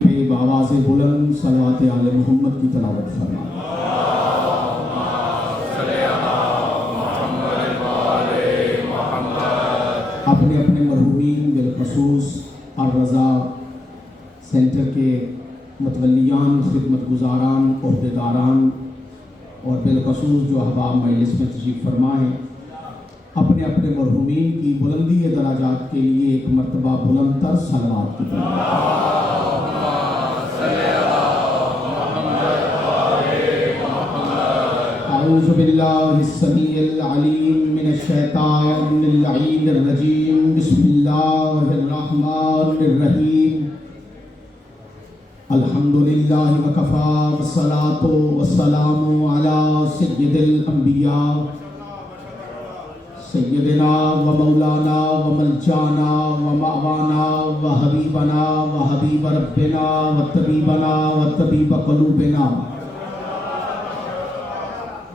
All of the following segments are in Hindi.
आवाज़ बुलंद सलवात आले मोहम्मद की तलावत फरमा। अपने अपने मरहूमीन बिलखसूस और रज़ा सेंटर के मतवलियान, खिदमत गुजारान, ओहदेदारान और बिलखसूस जो अहबाब मजलिस में तशरीफ़ फरमा हैं, अपने अपने मरहूमीन की बुलंदी दराजात के लिए एक मरतबा बुलंद तर सलवात की तरफ। औज़ु बिल्लाहिस समीइल अलीम मिनश शैतानिर लईनिर रजीम। बिस्मिल्लाहिर रहमानिर रहीम। अल्हम्दुलिल्लाहि व कफ़ा वस्सलातु वस्सलामु अला सय्यिदिल अंबिया सय्यदिना व मौलाना व मलजाना व मअवाना व हबीबना व हबीब रब्बिना व तबीब क़ुलूबिना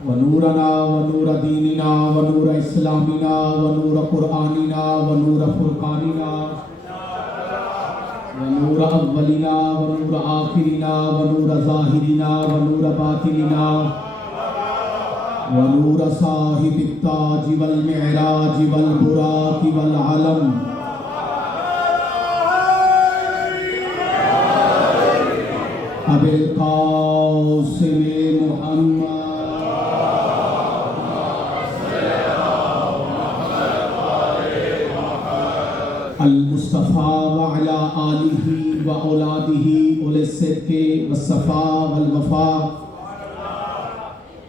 व नूरना व नूर दीनिना व नूर इस्लामिना व नूर कुरआनिना व नूर फुरकानिना व नूर अव्वलिना व नूर आखिरिना व नूर ज़ाहिरिना व नूर बातिनिना व नूर साहिबित ताज वल मिअराज वल बुराक वल आलम अबिल क़ासिम मुहम्मद अल मुस्तफ़ा व अला आलिही व औलादिही उल सिद्क़ व सफ़ा वल वफ़ा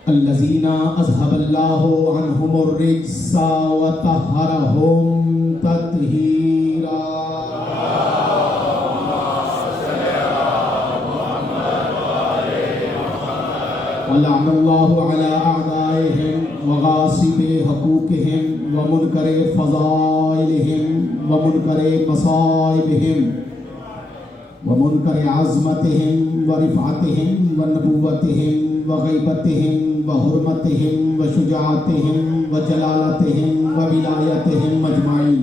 अल्लज़ीना अज़हबल्लाहु अन्हुमुर रिज्सा व तहहरहुम तत्हीरा। व लअनल्लाहु अला अअदाइहिम व गासिबि हुकूकिहिम व मुनकरि फ़ज़ाइलिहिम व मुनकरि मसाइबिहिम व मुनकरि अज़मतिहिम व रिफ़अतिहिम व नबुव्वतिहिम व ग़ैबतिहिम व हुर्मतिहिम व शुजाअतिहिम व जलालतिहिम व विलायतिहिम अजमाइन।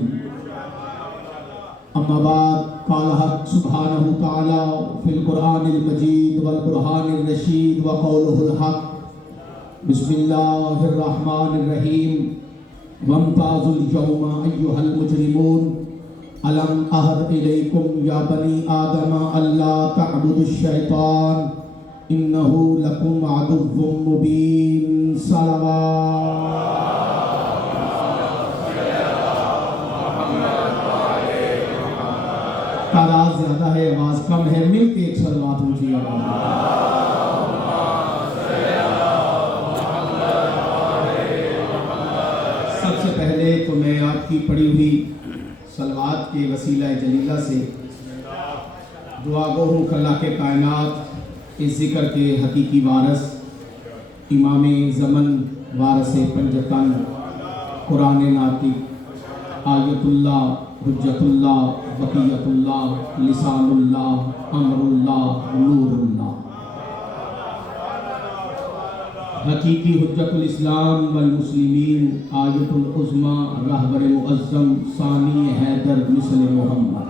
अम्मा बाद क़ाल हक़ सुब्हानहु तआला फ़िल क़ुरआनिल मजीद वल बुरहानिर रशीद व क़ौलुहुल हक़। बिस्मिल्लाहिर रहमानिर रहीम। वम्ताज़ुल यौमा अय्युहल मुजरिमून अलम अहद इलैकुम या बनी आदम अल्ला तअबुदुश शैतान इन्नहु लकुम अदुव्वुम मुबीन। सलवात। तादाद ज़्यादा है, आवाज़ कम है, मिल के एक सलवात ऊँची सबसे पहले तो मैं आपकी पढ़ी हुई सलवात के वसीला जलीला से दुआ गो हूँ अल्लाह के कायनात इस ज़िक्र के हकीकी वारस इमाम ज़मन वारस पंजतन कुरान नातिक आयतुल्लाह हुज्जतुल्लाह बक़ियतुल्लाह लिसानुल्लाह अमरुल्लाह नूरुल्लाह हकीकी हुज्जतुल इस्लाम वल मुस्लिमीन आयतुल उज़्मा रहबर मुअज़्ज़म सानी हैदर मिसल मोहम्मद।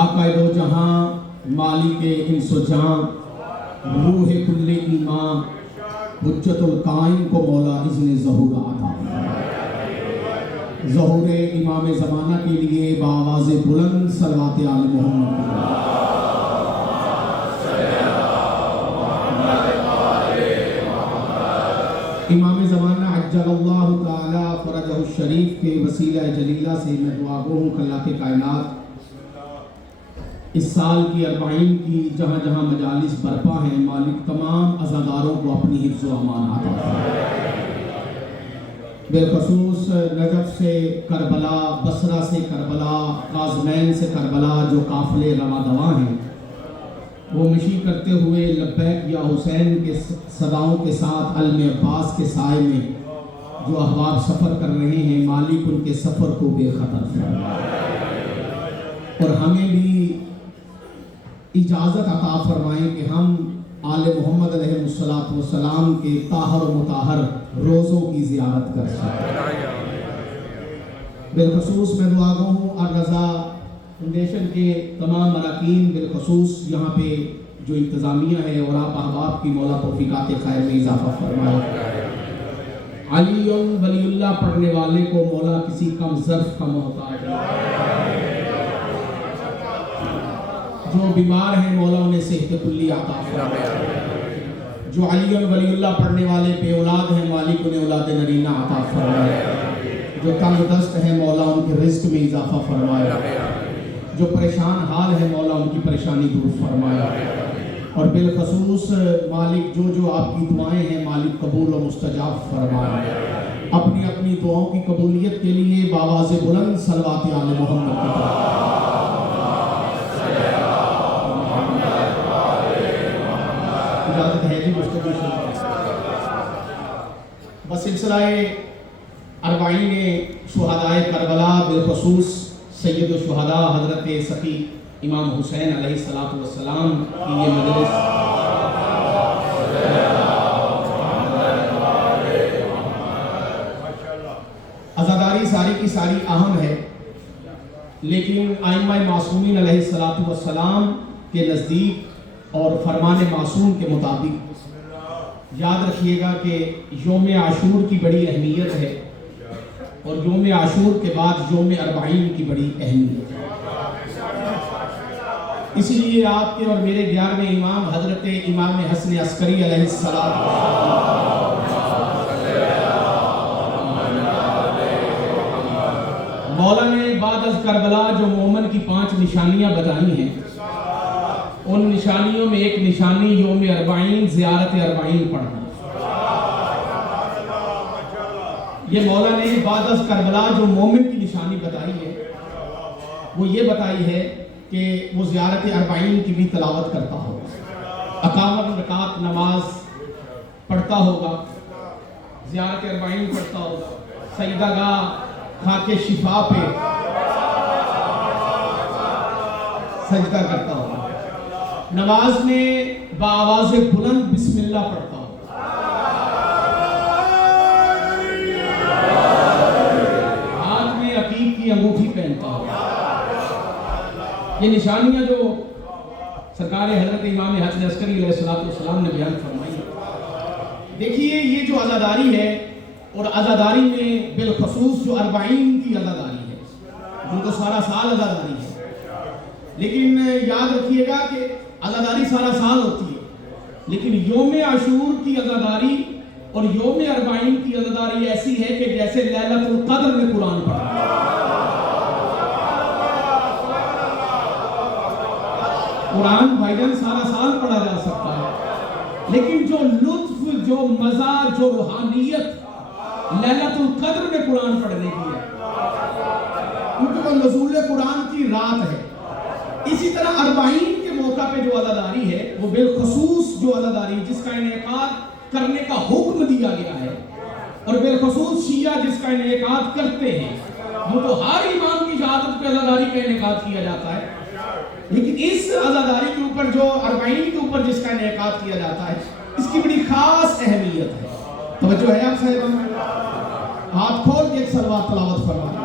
आक़ाए दो जहां मालिके इंसो जां रूह कुल्ले ईमान हुज्जतुल कायम को मौला इज़्ने ज़हूर अता। ज़हूर इमाम ज़माना के लिए बावाज़ बुलंद सलवात आले मोहम्मद। इमाम ज़माना अज्जलल्लाहु ताला फ़रजहु शरीफ के वसीला जलीला से मैं दुआ गो हूँ अल्लाह के कायनात इस साल की 40 की जहाँ जहाँ मजालिस बरपा हैं, मालिक तमाम अज़ादारों को अपनी हिफ्ज़ व अमान अता फरमाए। बिलखसूस नजफ़ से करबला, बसरा से करबला, काज़मैन से करबला जो काफ़िले रवा दवा हैं, वो मशी करते हुए लब्बैक या हुसैन के सदाओं के साथ अलम अब्बास के साए में जो अहबाब सफ़र कर रहे हैं, मालिक उनके सफ़र को बेखतर फरमाए और हमें भी इजाज़त अता फरमाएँ कि हम आले मोहम्मद अलैहिस्सलातु वस्सलाम के ताहर व मुताहर रोज़ों की ज़ियारत कर सकें। बिलखसूस मैं दुआगो हूँ और रज़ा फाउंडेशन के तमाम अरकान, बिलखसूस यहाँ पे जो इंतज़ामिया है और आप अहबाब की मौला तौफीकात खैर में इजाफा फरमाए। अली वलीउल्लाह पढ़ने वाले को मौला किसी कम ज़र्फ का मोहताज नहीं। जो बीमार हैं मौला उन्हें सेहत कुल्ली अता फरमाए। जो अली वलीउल्लाह पढ़ने वाले पे औलाद हैं मालिक उन्हें औलाद नरीना अता फरमाए। जो तंगदस्त हैं मौला उनके रिज्क में इजाफा फरमाए। जो परेशान हाल है मौला उनकी परेशानी दूर फरमाए। और बिलखसूस मालिक जो आपकी दुआएं हैं मालिक कबूल और मुस्तजाब फरमाए। अपनी अपनी दुआओं की कबूलियत के लिए बावाज़ बुलंद सलवात आले मोहम्मद की इजाज़त है जी। गुफ्तगू बस सिलसिलाए अरबाईन शुहदाए करबला बिलखसूस सैयद शुहदा हज़रत सफ़ी इमाम हुसैन अलैहिस्सलातु वस्सलाम की ये मजलिस अज़ादारी सारी की सारी अहम है, लेकिन आइम्मा मासूमीन अलैहिस्सलातु वस्सलाम के नज़दीक और फरमान मासूम के मुताबिक याद रखिएगा कि योम आशूर की बड़ी अहमियत है और योम आशूर के बाद योम अरबाईन की बड़ी अहमियत है। इसीलिए आपके और मेरे 11वें इमाम हजरत इमाम हसन अस्करी अलैहिस्सलाम मौला ने बाद अज़ करबला जो मोमन की 5 निशानियां बताई हैं, उन निशानियों में एक निशानी योम अरबाईन ज़ियारत अरबाईन पढ़ना। ये मौला ने बाद अज़ करबला जो मोमिन की निशानी बताई है वो ये बताई है कि वो ज़ियारत अरबाईन की भी तलावत करता होगा, 51 रकात नमाज पढ़ता होगा, ज़ियारत अरबाईन पढ़ता होगा, सजदागाह खाके शिफा पे सजदा करता होगा, नमाज में बाआवाज़ बुलंद बिस्मिल्लाह पढ़ता होगा, हाथ में अकीक की अंगूठी पहनता होगा। ये निशानियां जो सरकार हजरत इमाम हसन अस्करी अलैहिस्सलाम ने बयान फरमाई। देखिए ये जो आज़ादारी है और आज़ादारी में बिलखसूस जो अरबाईन की आज़ादारी है, वो तो सारा साल आज़ादारी है, लेकिन याद रखिएगा कि आज़ादारी सारा साल होती है, लेकिन योम आशूर की आज़ादारी और योम अरबाईन की आज़ादारी ऐसी है कि जैसे लैलतुल क़द्र में कुरान पढ़ा। कुरान भाईजान सारा साल पढ़ा जा सकता है, लेकिन जो लुत्फ, जो मजा, जो रूहानियत लैलतुल क़द्र में कुरान पढ़ने की है, क्योंकि वो नज़ूल कुरान की रात है। इसी तरह अरबाईन के मौका पे जो आज़ादारी है वो बिलखसूस जो आज़ादारी जिसका इनेकाद करने का हुक्म दिया गया है, और बिलखसूस शिया जिसका इनेकाद करते हैं, वो तो हर इमाम की शहादत पे आज़ादारी का इनेकाद किया जाता है, लेकिन इस आज़ादारी के ऊपर जो अरबाईन के ऊपर जिसका इनेकाद किया जाता है, इसकी बड़ी खास अहमियत है। तवज्जो है आप साहिबान, हाथ खोल के एक सलवात तलावत फरमाएं।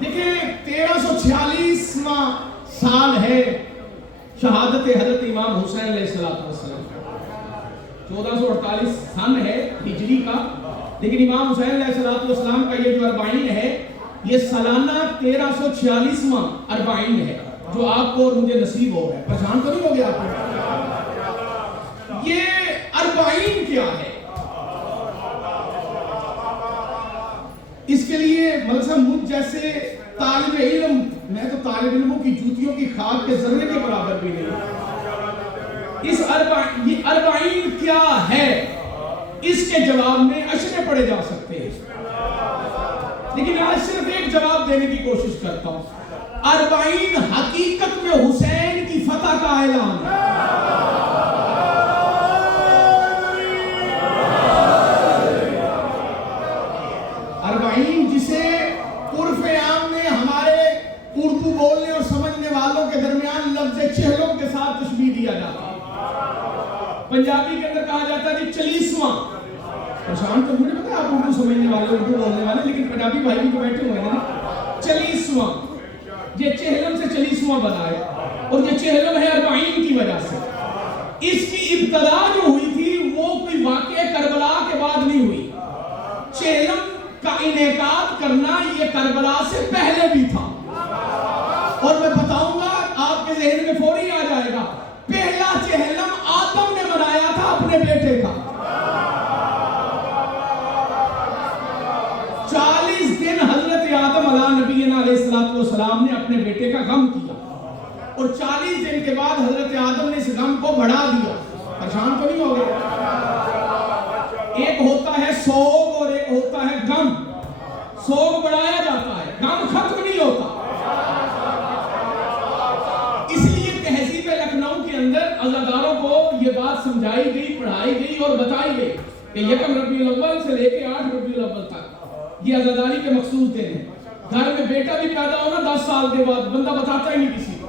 देखिए 1346वां साल है शहादत हजरत इमाम हुसैन अलैहिस्सलाम, 1448 सन है हिजरी का, लेकिन इमाम हुसैन अलैहिस्सलाम का ये जो अरबाईन है ये सालाना 1346वां अरबाईन है जो आपको और मुझे नसीब हो रहा है। परेशान तो नहीं हो गया आपको? ये अरबाईन क्या है, इसके लिए मतलब मुझ जैसे तालिब इल्म, मैं तो तालिब इल्मों की जूतियों की खाक के जर्रे के बराबर भी नहीं। इस ये अरबाईन क्या है, इसके जवाब में अशरे पढ़े जा सकते हैं, लेकिन आज सिर्फ एक जवाब देने की कोशिश करता हूं। अरबाईन हकीकत में हुसैन की फतह का ऐलान है। अरबाईन जिसे उर्फ़े आम में हमारे उर्दू बोलने और समझने वालों के दरमियान लफ्ज़ चेहरों के साथ तशबीह दिया जाता है। पंजाबी के अंदर कहा जाता है 40वां। परेशान तो मुझे पता है आप उर्दू समझने वाले, उर्दू बोलने वाले, लेकिन पंजाबी भाई भी तो बैठे हुए हैं ना। 40वां, ये चेहलम से 40वां बना है, और ये चेहलम है 40 की वजह से। इसकी इब्तदा जो हुई थी वो कोई वाक़या करबला के बाद नहीं हुई। चेहलम का इनेकाद करना ये करबला से पहले भी था, और मैं बताऊंगा आपके ज़हन में फौरी आ जाएगा। पहला चेहलम आदम ने मनाया था अपने बेटे का। 40 दिन हजरत आदम अलैहिस्सलाम ने अपने बेटे का गम किया, और 40 दिन के बाद हजरत आदम ने इस गम को बढ़ा दिया। परेशान तो नहीं हो गए? एक होता है सोग और एक होता है गम। सोग बढ़ाया जाता है, गम खत्म नहीं होता। इसलिए तहजीब लखनऊ के अंदर अज़ादारोों को ये बात समझाई गई, पढ़ाई गई और बताई गई कि यकम रबीउल अव्वल से लेके 8 रबीउल अव्वल तक ये अज़ादारी के मखसूस दिन है। घर में बेटा भी पैदा हो ना 10 साल के बाद, बंदा बताता ही नहीं किसी को।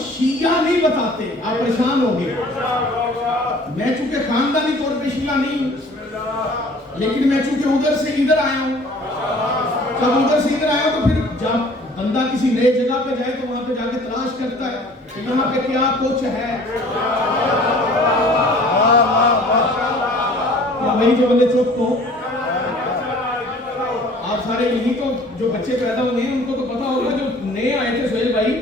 शिया नहीं बताते, आप परेशान हो गए। मैं चूंकि खानदानी तौर पे शिया नहीं हूं, लेकिन मैं चूंकि उधर से इधर आया हूं, जब उधर से इधर आया तो फिर जब बंदा किसी नए जगह पे जाए तो वहां पे जाके तलाश करता है कि यहाँ पे क्या कुछ है। वही जो बंदे चुप हो, आप सारे यही तो जो बच्चे पैदा हुए हैं उनको तो पता होगा। जो नए आए थे सुहेल भाई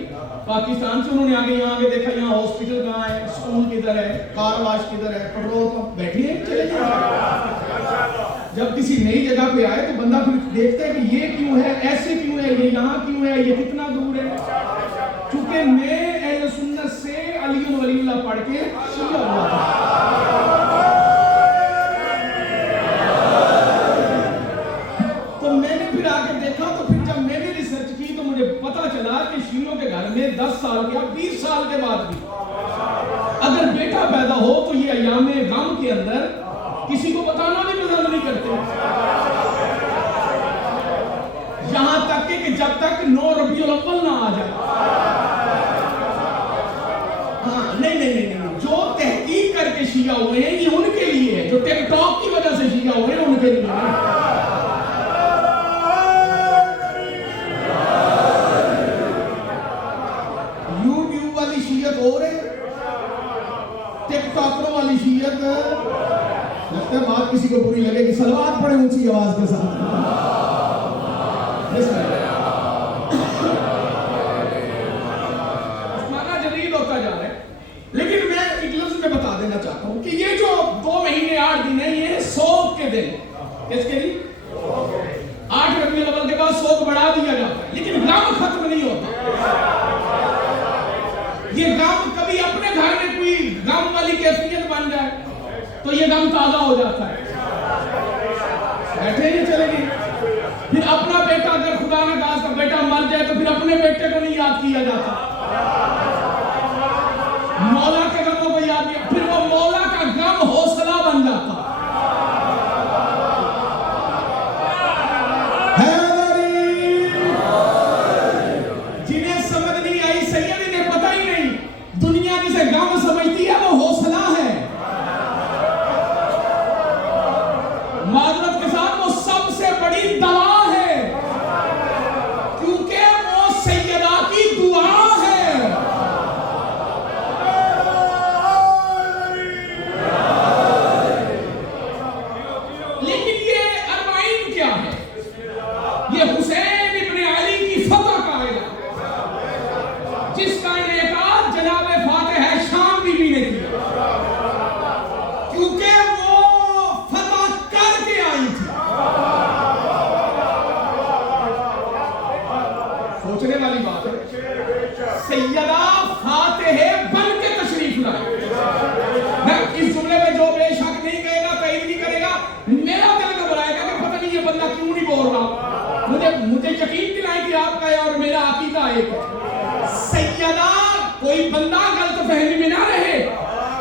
पाकिस्तान से, उन्होंने आगे यहाँ आगे देखा यहाँ हॉस्पिटल कहाँ है, स्कूल किधर है, कार वाश किधर है, पेट्रोल पंप, बैठिए चले जाए। जब किसी नई जगह पे आए तो बंदा फिर देखता है कि ये क्यों है, ऐसे क्यों है, ये यहाँ क्यों है, ये कितना दूर है। चूंकि मैं अहले सुन्नत से अली वलीउल्लाह पढ़ के शिया हुआ था, तो मैंने फिर आके देखा। तो फिर जब मैंने रिसर्च की तो मुझे पता चला कि शियों के घर में 10 साल या 20 साल के बाद भी अगर बेटा पैदा हो तो ये अयाम गम के अंदर किसी को बताना भी पसंद नहीं करते। यहां तक कि जब तक 9 रबीउल अव्वल ना आ जाए। हाँ, नहीं, जो तहकीक करके शिया हुए हैं ये उनके लिए है, जो टिकटॉक की वजह से शिया हुए हैं उनके लिए है। यूट्यूब वाली शीयत और है, टिकटॉकरों वाली शीयत। लगता है बात किसी को बुरी लगेगी, सलवात पढ़े ऊंची आवाज के साथ। जदीद होता जा रहा है, लेकिन मैं एक लफ्ज में बता देना चाहता हूं कि ये जो 2 महीने 8 दिन है ये सोग के दिन। किसके लिए? 8 रबीउल अव्वल के बाद सोग बढ़ा दिया जाता है, लेकिन गम खत्म नहीं होता। ये गम कभी अपने घर में कोई गम वाली कैफियत बन जाए तो ये गम ताजा हो जाता है, बैठे नहीं चलेगी। फिर अपना बेटा अगर खुदा न खास्ता बेटा मर जाए तो फिर अपने बेटे को नहीं याद किया जाता, मौला के गमों को याद किया, फिर वो मौला का गम हौसला बन जाता। जिन्हें समझ नहीं आई सैयद, इन्हें पता ही नहीं दुनिया जिसे गम समझती है वो हौसला है। माजरत के साथ वो सबसे बड़ी दवा है, क्योंकि वो सैयदा की दुआ है। लेकिन ये 40 क्या है? ये हुसैन इब्न अली की फतह का ऐलान, जिसका इनेकाद जनाब फातिह शाम बीबी ने किया, क्योंकि वो फतह करके आई थी। सोचने वाली बात है, सैयदा फातिह बन के तशरीफ लाए। मैं इस जुमले में जो बेशक नहीं कहेगा, तईद नहीं करेगा, मेरा दिल घबराएगा कि पता नहीं ये बंदा क्यों नहीं बोल रहा। मुझे यकीन दिलाए कि आपका और मेरा अकीदा एक है। सैयदा, कोई बंदा गलत फहमी में ना रहे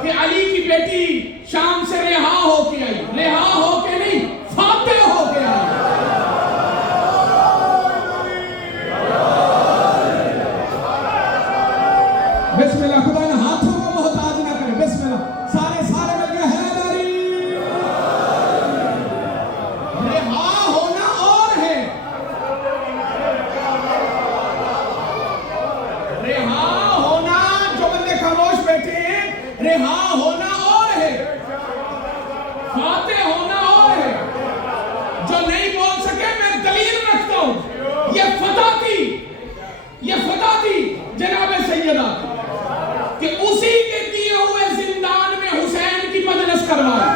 कि अली की बेटी शाम से रिहा होके आई, रिहा होके नहीं, फातिह होके आई। बिस्मिल्लाह, खुदा ने हाथों को मोहताज रिहा होना और है, फाते होना और है। जो नहीं बोल सके मैं दलील रखता हूं, ये फतह थी जनाब सैयदा कि उसी के दिए हुए जिंदान में हुसैन की मजलिस करवाई।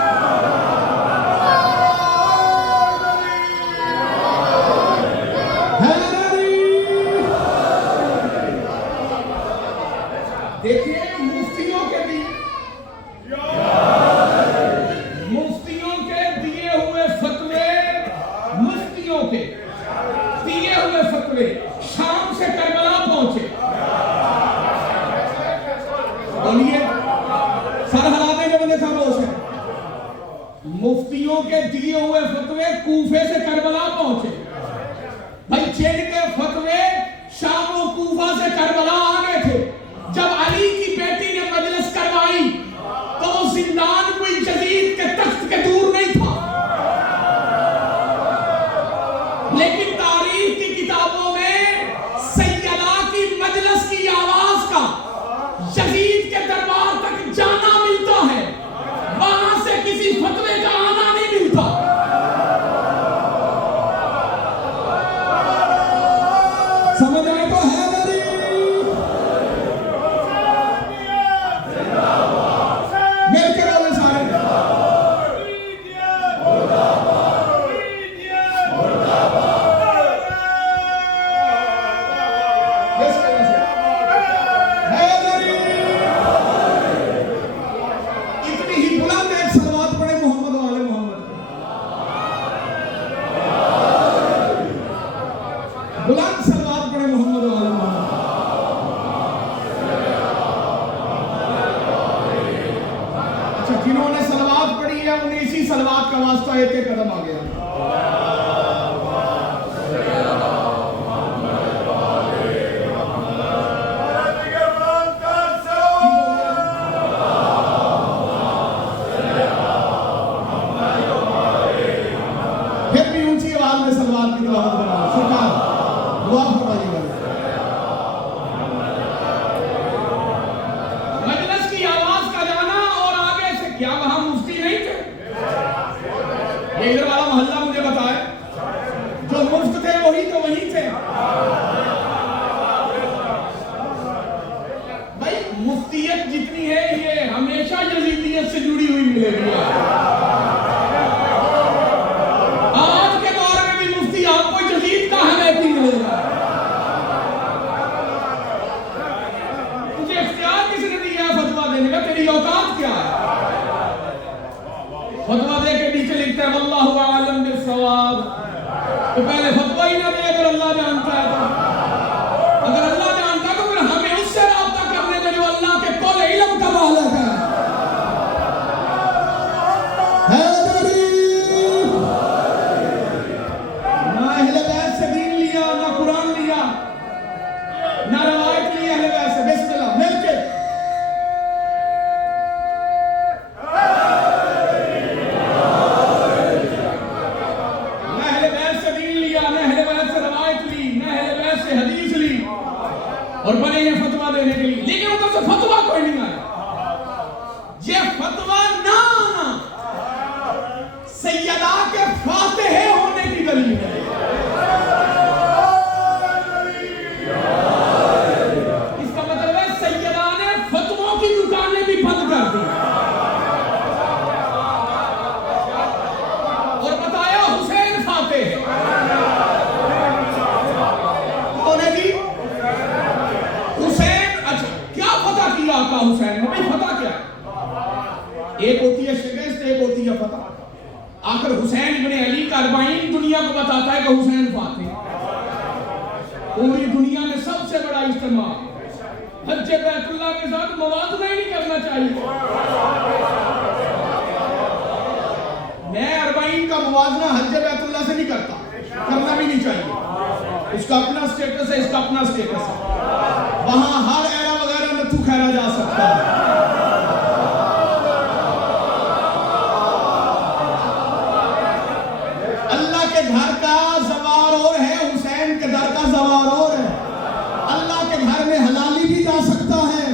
देखिए मुफ्तियों के दिए हुए फतवे शाम से करबला पहुंचे। बोलिए, सर हरा देंगे बंदे खामोश है। मुफ्तियों के दिए हुए फतवे कूफे से करबला पहुंचे। भाई जिनके फतवे शाम और कूफा से करबला आ गए थे, जब अली की बेटी ने मजलिस करवाई तो वो जिंदान कोई यजीद के तख्त के दूर नहीं था, लेकिन तारीख की किताबों में सैयदा की मजलिस की आवाज का यजीद के दरबार तक जाना मिलता है, वहां से किसी फतवे का आना नहीं मिलता। समझ आए तो है मिलकर बोले सारे बुलंद सलवात पढ़े मोहम्मद वाले मोहम्मद। अच्छा, जिन्होंने सलवात पढ़ी है उन्हें इसी सलवात का वास्ता एक कदम आ गया। फिर भी ऊंची आवाज में सलवात की तिलावत करा सरकार दुआ फरमाइएगा। मजलिस की आवाज का जाना और आगे से क्या वहां मुफ्ती नहीं थे? ये इधर वाला मोहल्ला मुझे बताए, जो मुफ्त थे वही तो वही थे। भाई मुफ्तियत जितनी है ये हमेशा यजीदियत से जुड़ी हुई मिलेगी। आज के दौर में भी मुफ्ती आपको यजीद का हमेती मिलेगा। तेरी औकात क्या है? फतवा दे के नीचे लिखते हैं वल्लाहु आलम बिस्सवाब। तो पहले फतवा ही ना दे अगर अल्लाह जानता है तो। अगर अल्लाह जानता है तो फिर हमें उससे राब्ता करने दे जो अल्लाह के कुल इल्म का मालिक है। ना अहले बैत से दीन लिया, ना कुरान लिया, ना रवायत ली अहले बैत से। बिस्मिल्लाह मिलके और बने हैं फतवा देने के लिए, लेकिन उधर से फतवा कोई नहीं आया। ये फतवा ना आना सैयदा के फातिहे होने की दलील है। इसका मतलब है सैयदा ने फतवों की दुकानें भी बंद कर दी और बताया हुसैन फातिह है। आका हुसैन ने भाई फतह क्या है? एक होती है शिकस्त, एक होती है फतह। आखिर हुसैन इब्ने अली का अरबाईन दुनिया को बताता है कि हुसैन फातिह। पूरी दुनिया में सबसे बड़ा इज्तिमा हज बैतुल्लाह के साथ मवाज़ना ही नहीं करना चाहिए। मैं अरबाईन का मवाज़ना हज बैतुल्लाह से नहीं करता, करना भी नहीं चाहिए। उसका अपना स्टेटस है, इसका अपना स्टेटस है। वहां हर एरा वगैरह में तू खैरा जा सकता है। अल्लाह के घर का ज़वार और है, हुसैन के घर का ज़वार और है। अल्लाह के घर में हलाली भी जा सकता है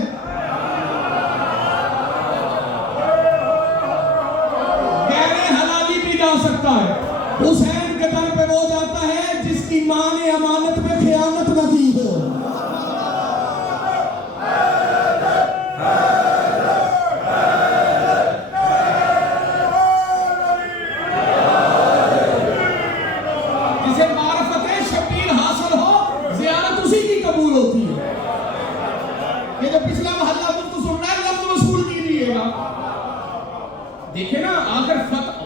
देखे ना, आखिर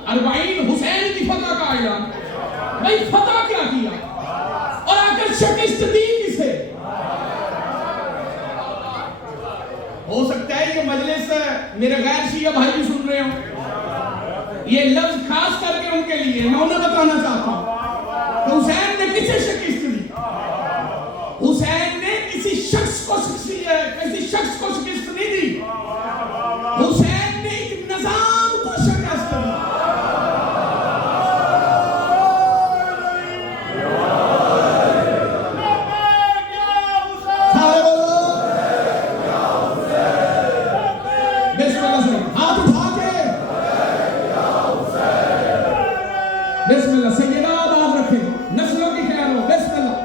अरबाइन हुसैन की फतह का ऐलान, भाई फतह क्या किया और आखिर शिकस्त दी किसे? हो सकता है ये मजलिस मेरे गैर शिया भाई भी सुन रहे हो, ये लफ्ज खास करके उनके लिए मैं उन्हें बताना चाहता हूं कि हुसैन ने किसे शिकस्त दी? हुसैन ने किसी शख्स को शिकस्त नहीं दी, हुसैन ने एक निजाम को शिकस्त दी। बिस्मिल्लाह से हाथ उठा के बिस्मिल्लाह से ये आवाज रखें, नस्लों की खैर हो। बिस्मिल्लाह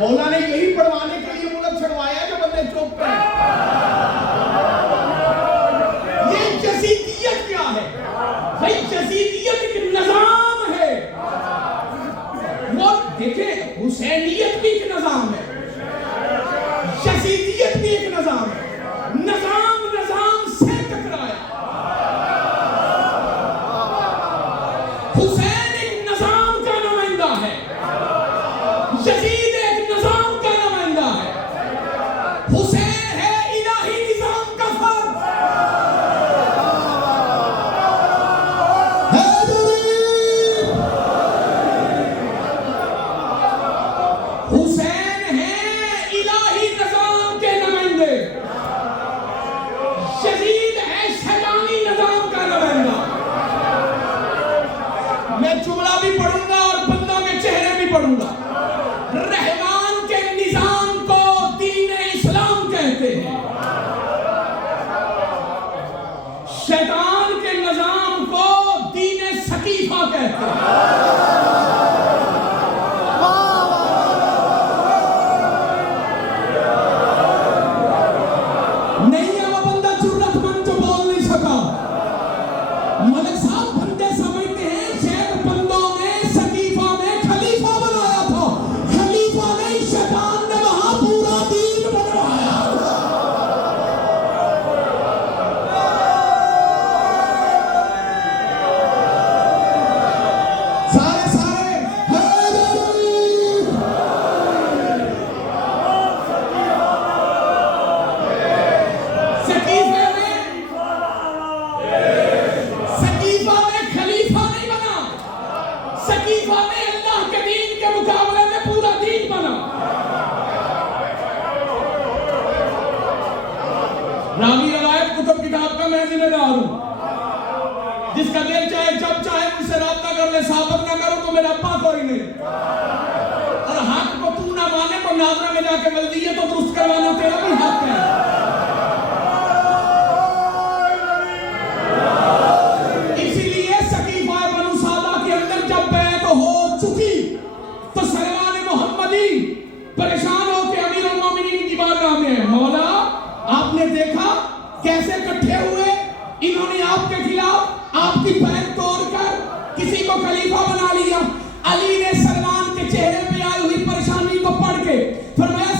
मौला ने यही पढ़वाने के लिए मुल्क छड़वाया जो बंदे चुप हैं। ये यजीदियत क्या है भाई? यजीदियत एक निजाम है। वो देखे, हुसैनियत भी एक निजाम है, यजीदियत भी एक निजाम है। निजाम से टकराया। हुसैन एक निजाम का नुमाइंदा है, यजीद एक निजाम का नुमाइंदा है, हुसैन है इलाही निजाम का फर्द। हुसैन है इलाही निजाम के नुमाइंदे, यजीद है शैतानी निजाम का नुमाइंदा। मैं जुमला भी पढ़ूंगा और बंदों के चेहरे भी पढ़ूंगा। रहमान के निजाम को दीन इस्लाम कहते हैं, शैतान के निजाम को दीन सकीफा कहते हैं। नहीं है वो बंदा जुर्रतमंद जो बोल नहीं सका। मलिक साहब बंदे समझते हैं शेख बंदों ने सकीफा में खलीफा बनाया था, खलीफा नहीं, शैतान ने वहां पूरा दीन बनवाया। सारे सकीफा में खलीफा नहीं बना, सकीफा में अल्लाह के दीन के मुकाबले में पूरा दीन बना। रावी रवायत कुतुब किताब का मैं जिम्मेदार हूं। जिसका दिल चाहे जब चाहे मुझसे राब्ता कर ले, साबित ना करो तो मेरा अब्बा कोई नहीं। और हक को तू ना माने तो नादरा में जाके बल्दियत तो दुरुस्त करवाना तेरा भी हक है। इसीलिए सकीफा बनु सादा के अंदर जब बैत हो चुकी तो सरवान मोहम्मदी परेशान होकर अमीरुल मोमिनीन की बारगाह में, मौला आपने देखा कैसे इकट्ठे हुए, इन्होंने आपके खिलाफ आपकी पैर तोड़कर किसी को खलीफा बना लिया। अली ने सलमान के चेहरे पे आई हुई परेशानी को पढ़ के फरमाया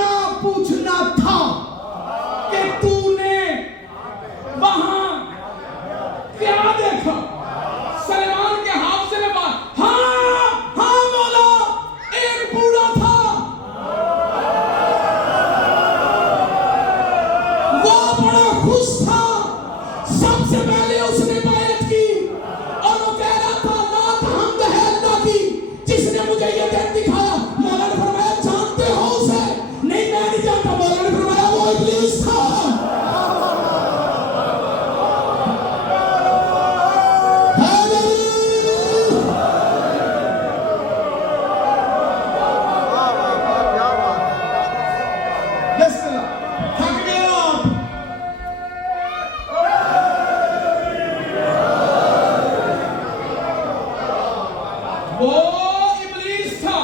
इतना पूछना था कि तूने वहां क्या देखा। सलमान के हाथ से बात, हाँ हाँ मौला, एक बूढ़ा था, वो बड़ा खुश था। सबसे पहले उसने बायत की और वो कह रहा था नात हमद है अल्लाह की जिसने मुझे ये दिन दिखाया। मौला ने फरमाया जानते हो उसे? नहीं मैं नहीं जानता। मौला ने फरमाया वो इब्लीस था। वो इब्लीस था।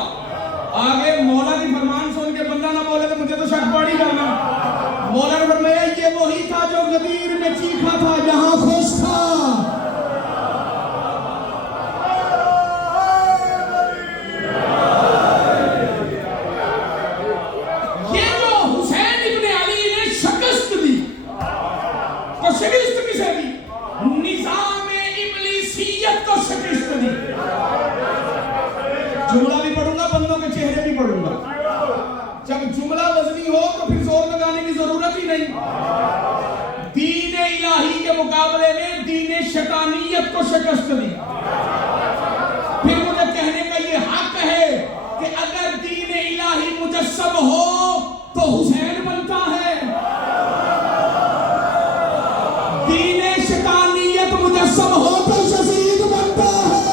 आगे मौला की फरमान सुन के बंदा ना बोले तो मुझे तो शक पड़ ही जाना। मौला ने फरमाया ये वही था जो गदीर में चीखा था, जहां खुश था। ये जो हुसैन इब्ने अली ने शिकस्त दी, तो शिकस्त किसे दी? निजाम इब्लीसियत को शिकस्त दी। जुमला भी पढ़ूंगा, बंदों के चेहरे भी पढ़ूंगा। जब जुमला वजनी हो तो फिर जोर लगाने की जरूरत ही नहीं। दीन इलाही के मुकाबले में दीन शैतानियत को शिकस्त दी। फिर मुझे कहने का ये हक है कि अगर दीन इलाही मुजस्सम हो तो हुसैन बनता है, दीन शैतानियत मुजस्सम हो तो यजीद बनता है।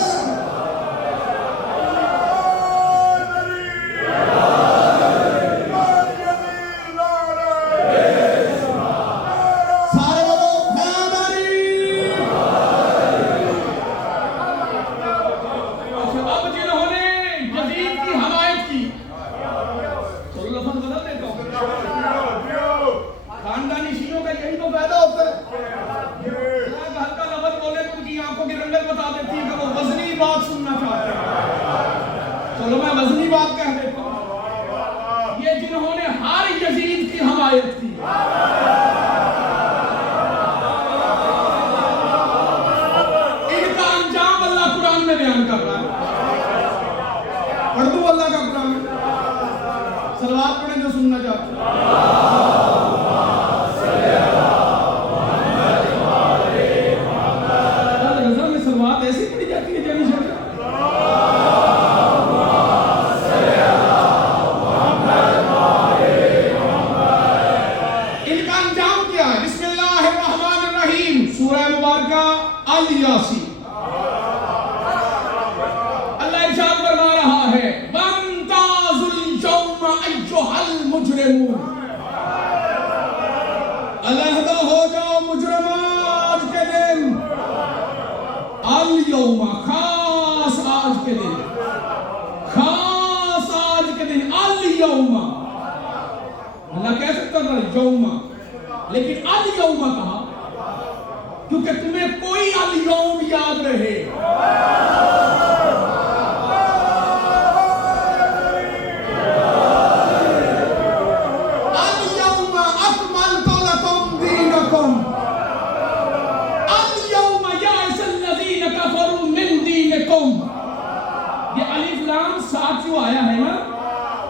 चलो मैं वजनी बात कह देता हूं। ये जिन्होंने हर यजीद की हमायत की, इनका अंजाम अल्लाह कुरान में बयान कर रहा है। पढ़ दो अल्लाह का कुरान, सलवात पढ़े जो सुनना चाहते रज़ा में सलवात ऐसी पढ़ी जाती है जानी चाहिए। सूरह मुबारका अल यासीन, अल्लाह इरशाद फरमा रहा है वंताजुल यौम अय्युहल मुजरिमून, अलहदा हो जाओ मुजरिम आज के दिन। अल यौम खास आज के दिन, खास आज के दिन। अल यौम अल्लाह कह सकता था यौम, लेकिन अल यौम कहा क्योंकि तुम्हें कोई अल-यौम याद रहे। अल-यौम अकमलतु लकुम दीनकुम, अल-यौम यअसल लज़ीना कफरू मिन दीनिकुम। ये अलिफ लाम साथ जो आया है ना,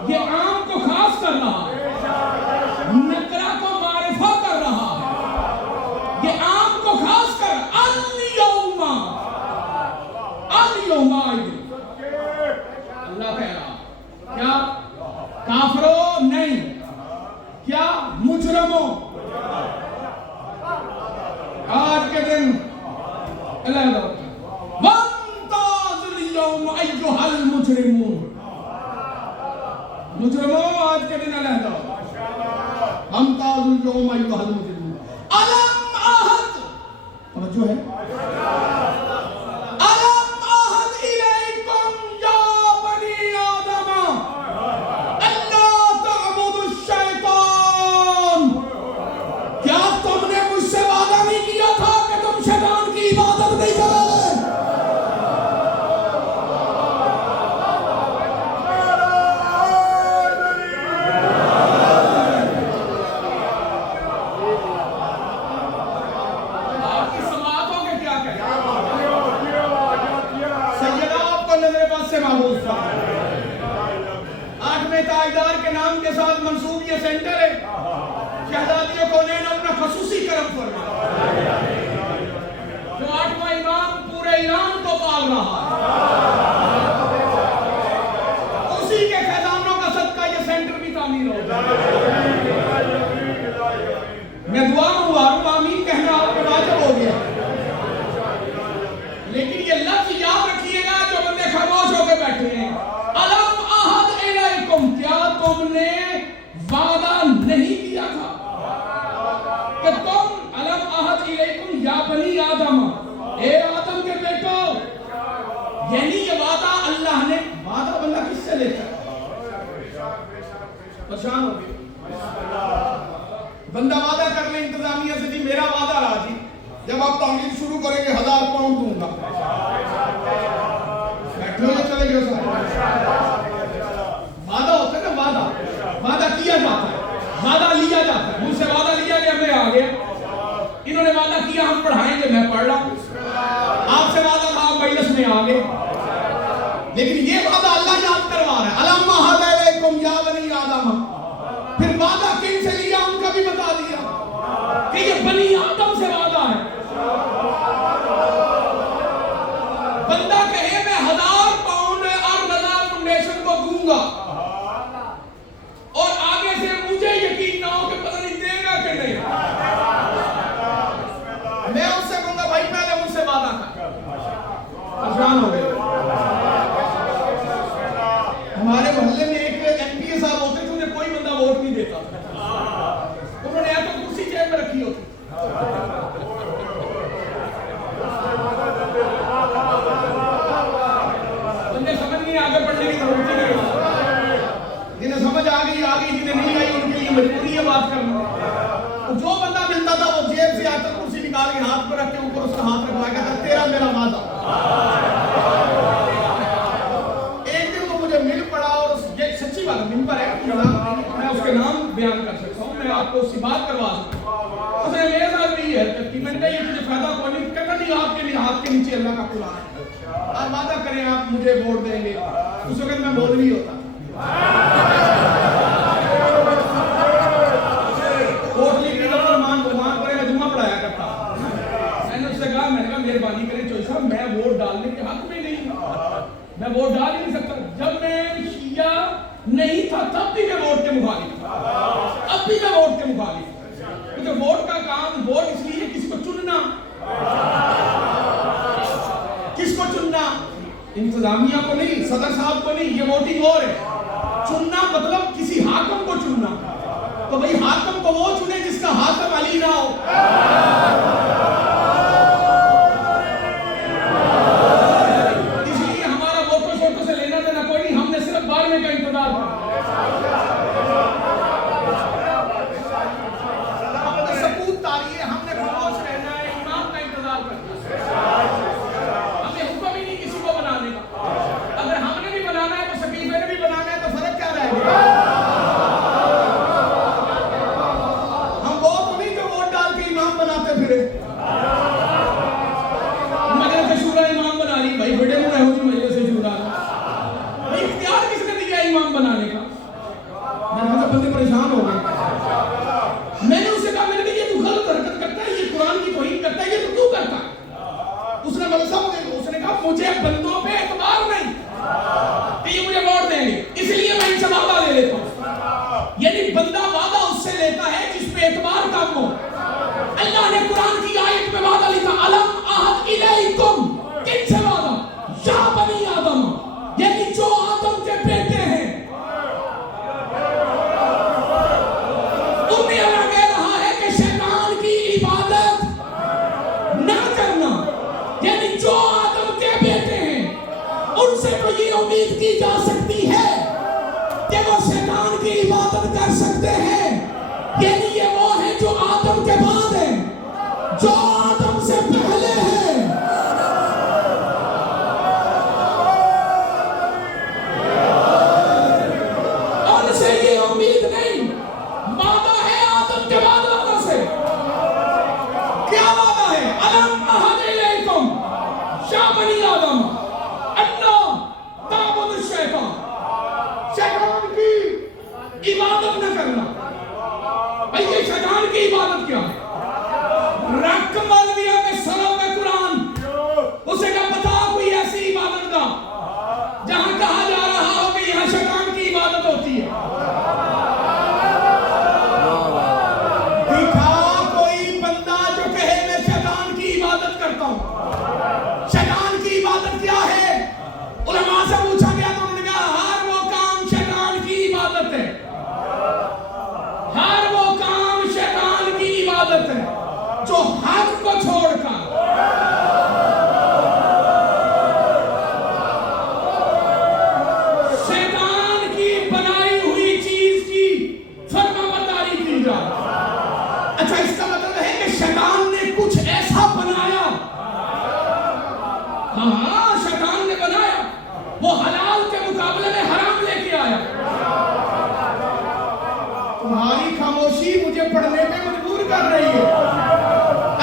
ये आम को खास कर रहा है, नकरा को मारिफा कर रहा है। ये आम को खास कर अल-यौमा, अल-यौमा अल्लाह कह रहा क्या? काफिरों नहीं, क्या मुजरिमों, आज के दिन अल्लाह वंताजुल यौम अय्युहल मुजरिमून, मुजरिमों आज के दिन अल्लाह वंताजुल यौम अय्युहल मुजरिमून। अलम आहद, तवज्जो है, अलम आहद इलैकुम या बनी आदम अल्ला तअबुदु शैतान, क्या तुमने मुझसे वादा नहीं किया था कि तुम शैतान की इबादत नहीं करोगे? सेंटर है। शहजादियों को ने अपना खसूसी करम फरमाया, जो 8वां इमाम पूरे ईरान को पाल रहा है, उसी के खजानों का सदका ये सेंटर भी तामीर होगा। मैं दुआ में हुआ आमीन कहना आपको वाजिब हो गया। लेकिन ये लफ्ज याद रखिएगा जो बंदे खामोश होकर बैठे हैं, अलम अहद इलैकुम, क्या तुमने वादा नहीं किया था कि तुम अलम अहद इलैकुम या बनी आदम, ए आदम के बेटो, यानी ये वादा अल्लाह ने, वादा बंदा किससे लेता है? परेशान हो गए बंदा, वादा कर ले इंतजामिया से, जी मेरा वादा रहा जी, जब आप तामीर शुरू करेंगे 1000 पाउंड दूंगा। बैठे हो चले गए वादा होता है ना, वादा वादा किया जाता है, वादा लिया जाता है। मुझसे वादा लिया गया, मैं आ गया। इन्होंने वादा किया हम पढ़ाएंगे, मैं पढ़ रहा हूं। आपसे वादा था आप मजलिस में आ गए, लेकिन ये वादा अल्लाह याद करवा रहा है, अलम अहद इलैकुम या बनी आदम। फिर वादा किन से लिया उनका भी बता दिया कि ये बनी आदम से वादा है। बंदा कहे मैं 1000 पाउंड और रजा फाउंडेशन को दूंगा, और आगे से मुझे यकीन ना हो कि पता नहीं देगा कि नहीं, मैं उससे कहूंगा भाई पहले मुझसे वादा कर। परेशान हो गए। हमारे मोहल्ले में एक एमपीए साहब होते थे, उन्हें कोई बंदा वोट नहीं देता था। उन्होंने या तो कुर्सी जेब में रखी होती, उन्हें समझ नहीं आगे पढ़ने की जरूरत नहीं, जिन्हें समझ आ गई, जिन्हें नहीं आई उनके लिए मजबूरी है बात करना। तो जो बंदा मिलता था वो जेब से आकर कुर्सी निकाल के हाथ पर रख के ऊपर उसका हाथ रखवा के था, तेरा मेरा वादा। एक दिन वो मुझे मिल पड़ा, और सच्ची बात मिल पर है, मैं उसके नाम बयान कर सकता हूँ, मैं आपको उससे बात करवा सकता हूँ। उसने मेरे साथ भी है कि मैंने ये तुझे फायदा कोई नहीं करना, नहीं आपके लिए हाथ के नीचे अल्लाह का कुरान है, आप वादा करें आप मुझे वोट देंगे। उस वक्त मैं मौलवी होता, मेहरबानी करें चौधरी साहब, मैं वोट डालने के हक में नहीं, मैं वोट डाल ही नहीं सकता। जब मैं शिया नहीं था तब भी मैं वोट के मुखालिफ था, अब भी मैं वोट के मुखालिफ, क्योंकि वोट का काम, वोट इसलिए किसी को चुनना, किसको चुनना, इंतजामिया को नहीं, सदर साहब को नहीं, ये वोटिंग और है। चुनना मतलब किसी हाकिम को चुनना, तो भाई हाकिम को वो चुने जिसका हाकिम अली ना हो। इसलिए हमारा वोटों शोटों से लेना देना कोई नहीं, हमने सिर्फ 12वें का इंतजार करना, सबूत तारी है, हमने खामोश रहना है, इमाम का इंतजार करना, हमें हुक्म ही नहीं किसी को बनाने का। अगर हमने भी बनाना है तो सकीफे ने भी बनाना है, तो फर्क क्या रहेगा? हम वो तो नहीं जो वोट डाल के इमाम बनाते फिरे, मजलिस शूरा इमाम बना रही, भाई बड़े में रहो जी मजलिस शूरा, भाई इख्तियार किसने दिया इमाम बनाने का? मैंने कहा बंदे परेशान हो गए। मैंने उससे कहा, मैंने कहा ये तू गलत हरकत करता है, ये कुरान की तौहीन करता है, ये तू क्यों करता है? उसने मलसा मुझे, उसने कहा मुझे बंदों पे एतबार नहीं कि ये मुझे वोट देंगे, इसलिए मैं इनसे वादा ले लेता हूँ। यानी बंदा वादा उससे लेता है जिस पे एतबार कम हो। अल्लाह ने कुरान की आयत में वादा लिखा, अलम अहद इलैकुम, किनसे वादा? या बनी आदम, यानी जो आदम के बेटे हैं। उन्हें अल्लाह कह रहा है कि शैतान की इबादत ना करना, यानी जो आदम के बेटे हैं उनसे तो ये उम्मीद की जा सकती है कि वो शैतान की इबादत कर सकते हैं, यानी ये वो है जो आदम के बाद है, जो आदम से पहले है। उनसे ये उम्मीद नहीं, वादा है आदम के बाद वादा से। क्या वादा है? अलम अहद इलैकुम या बनी आदम अन्ना ताबुदु शैतान, शैतान की इबादत न करना। भाई ये शैतान की इबादत क्या है? रख मौलवियों के सरों पे कुरान, उसे क्या पता कोई ऐसी इबादत का जहां कहा जा रहा हो कि यहां शैतान की इबादत होती है? दिखा कोई बंदा जो कहे मैं शैतान की इबादत करता हूं। शैतान की इबादत क्या है? उलमा से पूछा गया तो उन्होंने कहा हर वो काम शैतान की इबादत है, हर वो काम शैतान की इबादत है जो हक को छोड़कर शैतान की बनाई हुई चीज की फरमाबरदारी की जाए। अच्छा, इसका मतलब है कि शैतान ने कुछ ऐसा बनाया। हाँ, शैतान ने बनाया, वो हलाल के मुकाबले में हराम लेके आया। तुम्हारी खामोशी मुझे पढ़ने पे मजबूर कर रही है।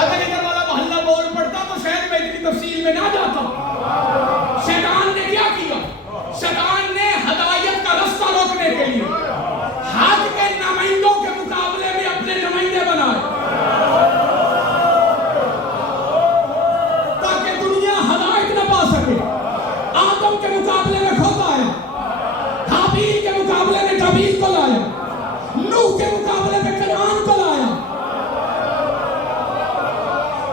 अगर इधर वाला मोहल्ला बोल पड़ता तो शायद मैं इतनी तफसील में ना जाता। शैतान ने क्या किया? शैतान ने हदायत का रास्ता रोकने के लिए हक के नुमाइंदों के मुकाबले में अपने नुमाइंदे बनाए ताकि दुनिया हदायत न पा सके। आदम के मुकाबले में खुद आया, हाबील के मुकाबले में काबील को लाया, नूह के मुकाबले में कनान को लाया,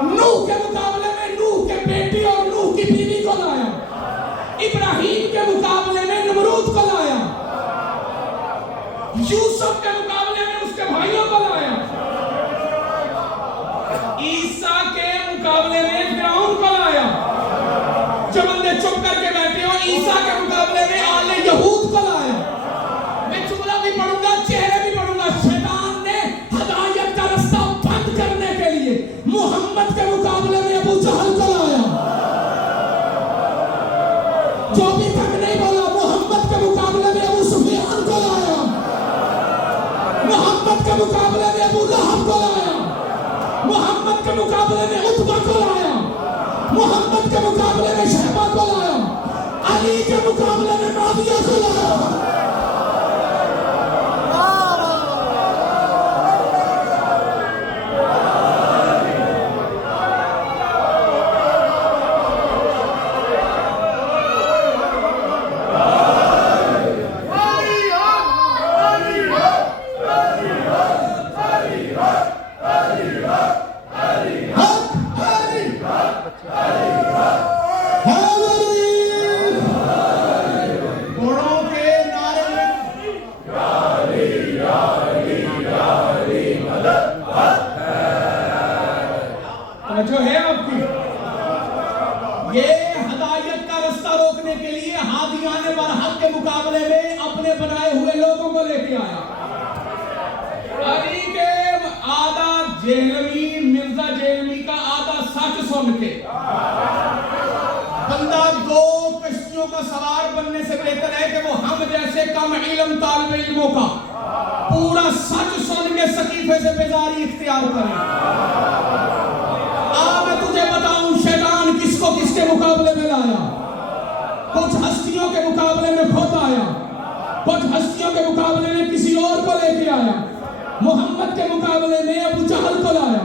नूह के मुकाबले में नूह के बेटी और नूह की बीवी को लाया, इब्राहिम के मुकाबले में नमरूद को लाया, यूसुफ के मुकाबले में उसके भाइयों को लाया, ईसा के मुकाबले में फिरौन को लाया। जो बंदे चुप करके बैठे हो, ईसा के मुकाबले में आले यहूद को लाया। मैं जुमला भी पढ़ूंगा, चेहरे भी पढ़ूंगा। शैतान ने हदायत का रास्ता बंद करने के लिए मोहम्मद के मुकाबले में अबू जहल को लाया। जो भी तक नहीं बोला, मोहम्मद के मुकाबले में अबू सुफियान को लाया, मोहम्मद के मुकाबले में अबू लहब को लाया, मोहम्मद के मुकाबले में उतबा को लाया, मोहम्मद के मुकाबले में शहबा को लाया, अली के मुकाबले में माविया को लाया। जो है आपकी ये हदायत का रास्ता रोकने के लिए हादियाने बरहक के मुकाबले में अपने बनाए हुए लोगों को लेके आया। अली के आधा जेहलवी, मिर्जा जेहलवी का आधा सच सुन के बंदा दो कश्तियों का सवार बनने से बेहतर है कि वो हम जैसे कम इल्म तालिब इल्मों का पूरा सच सुन के सकीफे से बेजारी इख्तियार करें। मैं तुझे बताऊं शैतान किसको किसके मुकाबले में लाया। कुछ हस्तियों के मुकाबले में खुद आया, कुछ हस्तियों के मुकाबले में किसी और को लेके आया। मोहम्मद के मुकाबले में अबू जहल को लाया,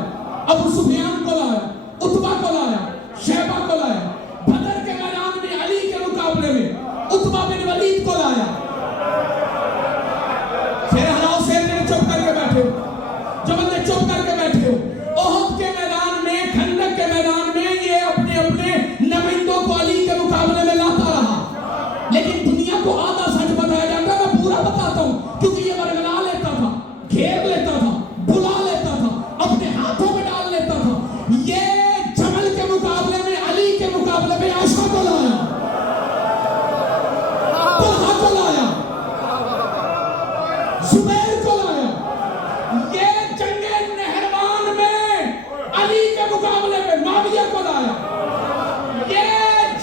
अबू सुफियान को लाया, उतबा को लाया, शैबा को लाया। बदर के मैदान में अली के मुकाबले में उतबा बिन वलीद को लाया। फिर हराओ से चुप करके बैठे हो, जो बंदे चुप करके बैठे हो। ओहद के मैदान में, खंदक के मैदान में ये अपने अपने नुमाइंदों को अली के मुकाबले में लाता रहा। लेकिन दुनिया को आधा सच बताया जाता है, मैं पूरा बताता हूं क्योंकि ये वरगला लेता था, घेर लेता था, बुला लेता था, अपने हाथों में डाल लेता था। ये जमल के मुकाबले में, अली के मुकाबले में आयशा को लाया, तलहा को लाया, जुबैर को लाया। ये जंगे नहरवान में अली के मुकाबले में माविया को लाया। ये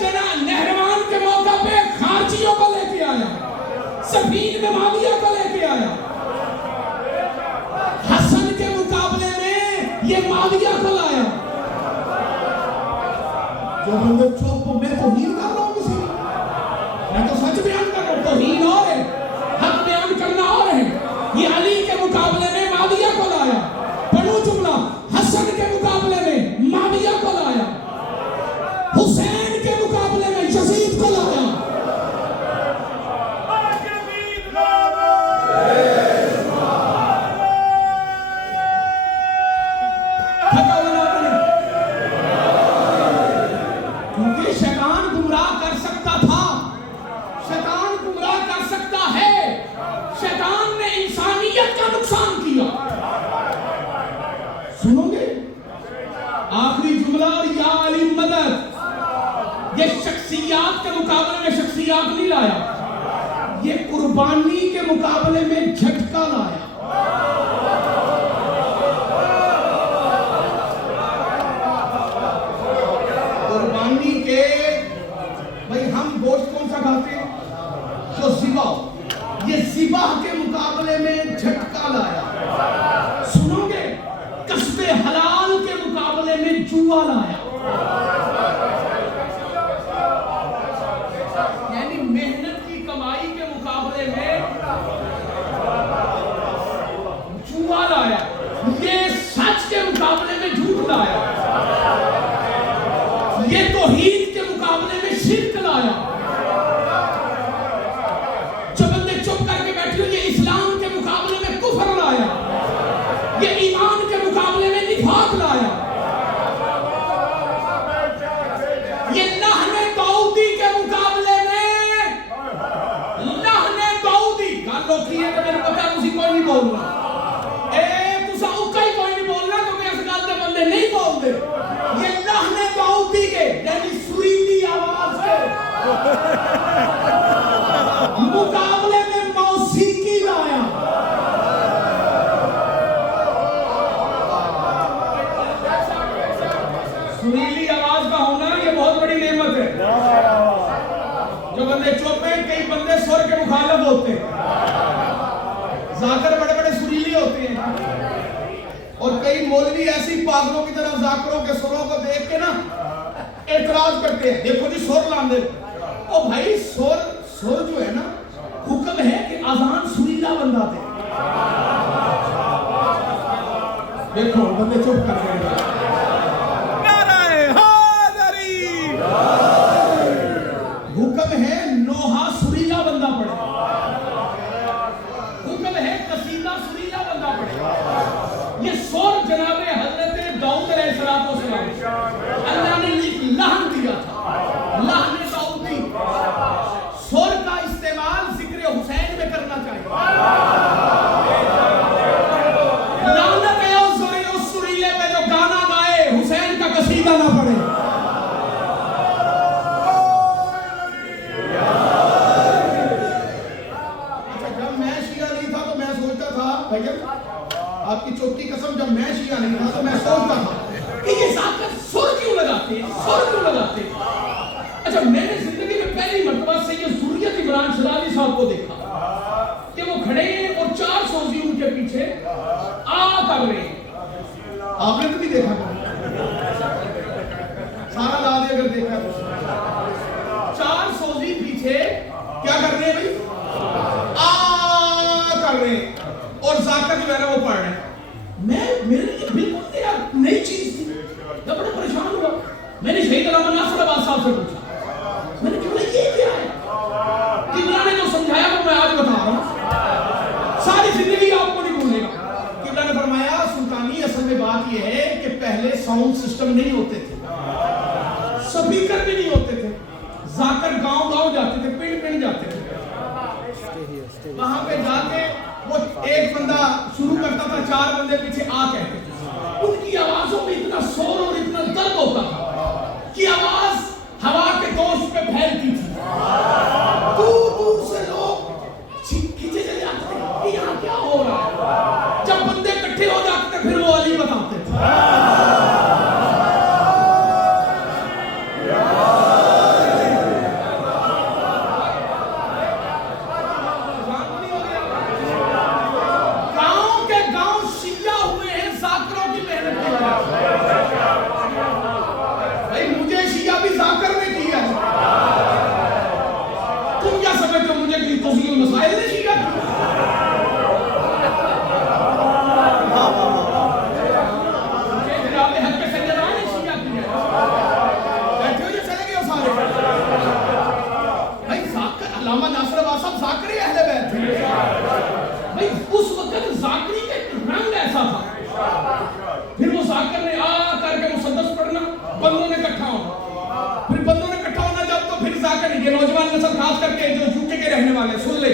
जना नहरवान के मौका पे खारजियों को लेके आया, सफीन में माविया को लेके आया। हसन के मुकाबले में ये माविया को लाया। जो बंदे चुप, मैं तौहीन कर रहा हूं किसी, मैं तो सच बयान कर रहा हूं। तौहीन और है, हक बयान करना और है। ये अली के मुकाबले में माविया को लाया। कुर्बानी के मुकाबले में झटका लाया। कुर्बानी के भाई हम गोश्त कौन सा खाते हैं? जो ज़िबा, ये ज़िबा के मुकाबले में झटका लाया। सुनोगे, कस्बे हलाल के मुकाबले में जुआ लाया। यानी मेहनत की कमाई के मुकाबले में जुआ लाया। ये सच के मुकाबले में झूठ लाया। ये तौहीद के मुकाबले में शिर्क लाया। जो बंदे चुप करके बैठे हो, ये इस्लाम के मुकाबले में कुफर लाया। ये ईमान के मुकाबले में निफाक लाया। ये लहने दाऊदी के मुकाबले में लहने दाऊदी गाल लोकी है कि मेरे पता तुसी कोई नहीं बोल रहा। तुसा उका ही कोई नहीं बोल रहा, क्योंकि इस गल दे बंदे नहीं बोलते। ये लहने दाऊदी के यानी सुरीली आवाज के मुकाबले में मौसीकी लाया। सुरीली आवाज का होना ये बहुत बड़ी नेमत है। जो बंदे चुप हैं, कई बंदे सुर के मुखालिफ होते हैं। जाकर बड़े बड़े सुरीली होते हैं, और कई मौलवी ऐसी पागलों की तरह जाकरों के सुरों को देख के ना एतराज करते हैं। देखो जी सुर लांदे। ओ भाई सुर जो है ना, हुक्म है कि अजान सुरीला बंदा दे। देखो बंदे चुप कर रहे हैं। हुक्म है नोहा सुरीला बंदा पड़े। हुक्म है कसीदा सुरीला बंदा पड़े। ये सुर जनाबे हजरत दाऊद अलैहिस्सलाम अल्लाह ने लहन दिया था। लहन दाऊदी सुर का इस्तेमाल जिक्र हुसैन में करना चाहिए। लानत है उस सुरीले पे जो गाना गाए, हुसैन का कसीदा ना पड़े। भैया आपकी चौकी कसम, जब मैं शिया नहीं था तो मैं सोचता था कि ये जाकर सुर क्यों लगाते हैं, सुर क्यों लगाते हैं। अच्छा, मैंने जिंदगी में पहली मर्तबा सैयद ज़ुर्रियत इमरान शराजी साहब को देखा कि वो खड़े हैं और 4 सोजी उनके पीछे आ कर रहे हैं। आपने तो भी देखा सारा ला दे अगर देखा तो 4 सोजी पीछे क्या कर रहे हैं भाई? आ कर रहे हैं। और जाकर जो है ना वो पढ़ रहे हैं। मेरे लिए बिल्कुल नई चीज थी। मैं बड़ा परेशान हुआ। मैंने शहीद अलामा नासिर अब्बास साहब से पूछा, मैंने क्यों ये क्या है? किबला ने जो समझाया वो मैं आज बता रहा हूँ, सारी जिंदगी आपको नहीं भूलेगा। किबला ने फरमाया, सुल्तानी असल में बात यह है कि पहले साउंड सिस्टम नहीं होते थे, स्पीकर भी नहीं होते थे। जाकर गांव जाते थे, पिंड जाते थे। वहां पे जाके वो एक बंदा शुरू करता था, 4 बंदे पीछे आ कहते थे। उनकी आवाजों में इतना शोर और इतना दर्द होता था कि आवाज हवा के दोष पे फैलती थी। दूर से लोग खींचे चले जाते थे कि यहाँ क्या हो रहा है। जब बंदे इकट्ठे हो जाते थे, फिर वो अली बताते थे। ये नौजवान नस्ल खास करके जो यूके के रहने वाले सुन ले,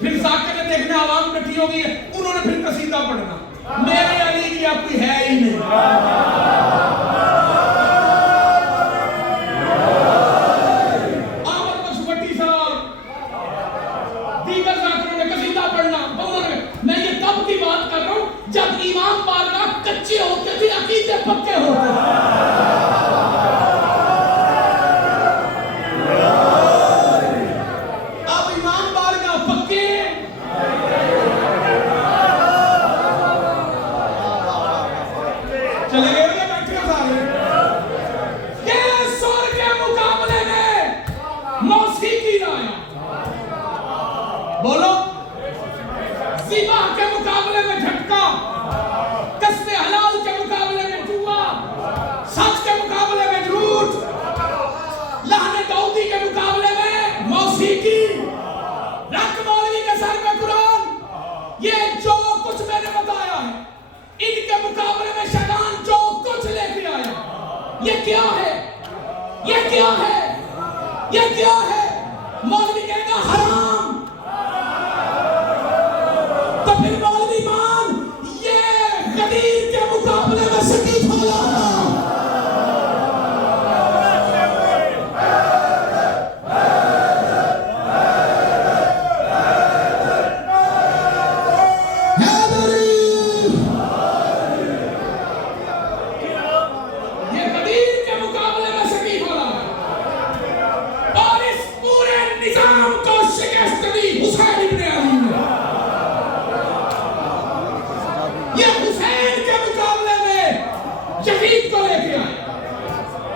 फिर जाकर ने देखना आवाम इकट्ठी हो गई है, उन्होंने फिर कसीदा पढ़ना। मेरे अली की आपकी है ही नहीं। आमर बख्श भट्टी साहब, दीगर जाकर इमाम बारगाह कच्चे होते थे, अकीदे पक्के होते थे। अब इमाम बारगाह पक्के, चले गए या बैठे हो सारे? ये सुर के मुकाबले में मौसीकी आया, बोलो। ज़िबा के मुकाबले में झटका, कस्बे हलाल के मुकाबले में जुआ, सच के मुकाबले में झूठ, लहने दाऊदी के मुकाबले में मौसीकी, रख मौलवी के सर में कुरान। ये जो कुछ मैंने बताया है, इनके मुकाबले में शैतान जो कुछ लेके आया, ये क्या है? ये क्या है? ये क्या है? मौलवी कहेगा हराम, तो फिर मौलवी मान ये गदीर के मुकाबले में सकीफ होला। ये गदीर के मुकाबले में सकीफ होला और इस पूरे निजाम को शिकस्त दी हुसैन इब्ने अली ने। ये हुसैन के मुकाबले में शहीद को लेके आए।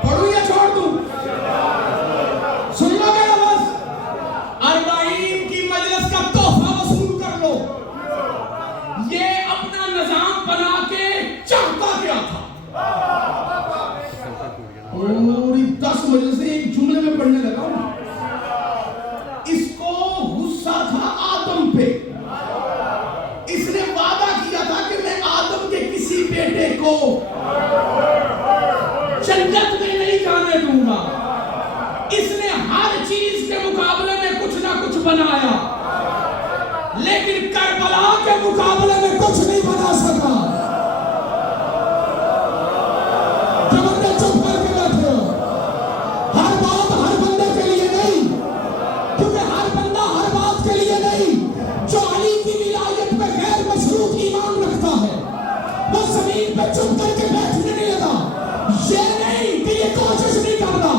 पढ़ूं या छोड़ दूं? सुन लो क्या बस? अरबाईन की मजलिस का तोहफा वसूल कर लो। ये अपना निजाम बना के चाहता क्या था? पूरी 10 मजलिसें एक जुमले में पढ़ने लगा हूं। इसको गुस्सा था आदम पे। इसने वादा किया था कि मैं आदम के किसी बेटे को जन्नत में नहीं जाने दूंगा। इसने हर चीज के मुकाबले में कुछ ना कुछ बनाया, लेकिन करबला के मुकाबले में कुछ नहीं बना सका। जब चुप करके बैठे हो, हर बात हर बंदे के लिए नहीं, क्योंकि हर बंदा हर बात के लिए नहीं। जो अली की विलायत पे गैर मशरूत ईमान रखता है, वो जमीन पे चुप करके बैठने नहीं लगा। ये नहीं कि ये कोशिश नहीं कर रहा,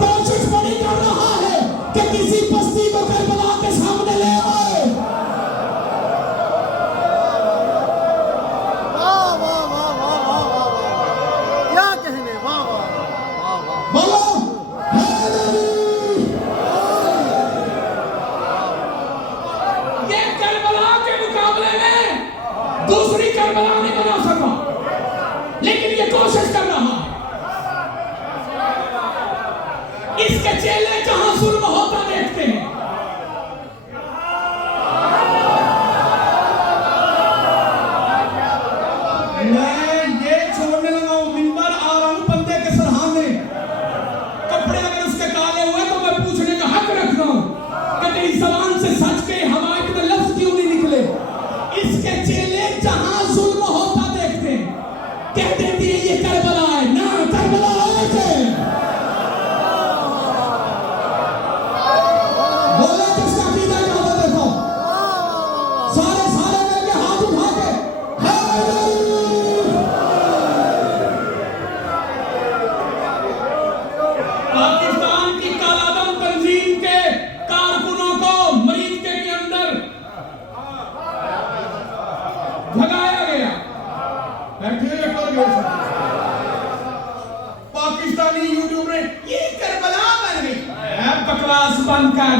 कोशिश वो नहीं कर रहा है कि किसी बस्ती को करबला के सामने ले आए। वाह वाह वाह वाह वाह वाह वाह, क्या कहने, वाह वाह वाह वाह। बोलो ये करबला के मुकाबले में दूसरी करबला नहीं बना सका, लेकिन ये कोशिश कर रहा है। इसके चेले जहां जुल्म होता देखते हैं, मैं ये छोड़ने लगा हूं। मिंबर आ रहा हूं बंदे के सरहाने, कपड़े अगर उसके काले हुए तो मैं पूछने का हक रख रहा हूं कि तेरी जबान से सच के हवाए के लफ्ज क्यों नहीं निकले। इसके चेले जहां जुल्म होता देखते हैं, कहते थे ये करबला है ना, करबला है के बोले किसका कीदा क्या होता देखो। सारे सारे मिलके हाथ उठा के पाकिस्तान की कालादम तंजीम के कारकुनों को मरीज के अंदर भगाया गया। बैठे एक और गए थे। पाकिस्तानी यूट्यूब ने ये करबला बन गई। बकवास बंद कर।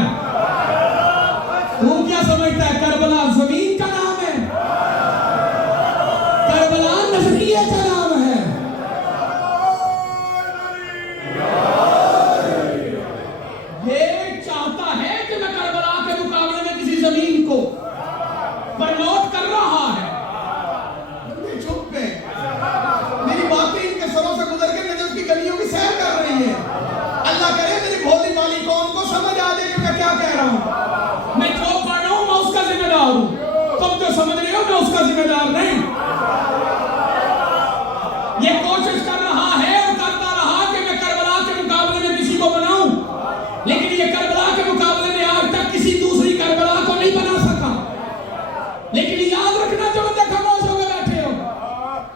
तू क्या समझता है करबला जमीन का नाम है? करबला नजरिए का नाम है। ये चाहता है कि मैं करबला के मुकाबले में किसी जमीन को प्रमोट कर रहा है। बंदे चुप है। मेरी बातें इनके सरों से गुजर के नजर की गलियों की सैर कर रही है। अल्लाह करे मेरी भोली वाली कौम को समझ आ जाए कि मैं क्या कह रहा हूं। मैं जो पढ़ रहा हूं मैं उसका जिम्मेदार हूं। तुम जो समझ रहे हो मैं उसका जिम्मेदार नहीं। ये कोशिश कर रहा है और करता रहा कि मैं करबला के मुकाबले में किसी को बनाऊं, लेकिन ये करबला के मुकाबले में आज तक किसी दूसरी करबला को नहीं बना सका। लेकिन याद रखना जो बंदे खामोश होकर बैठे हो,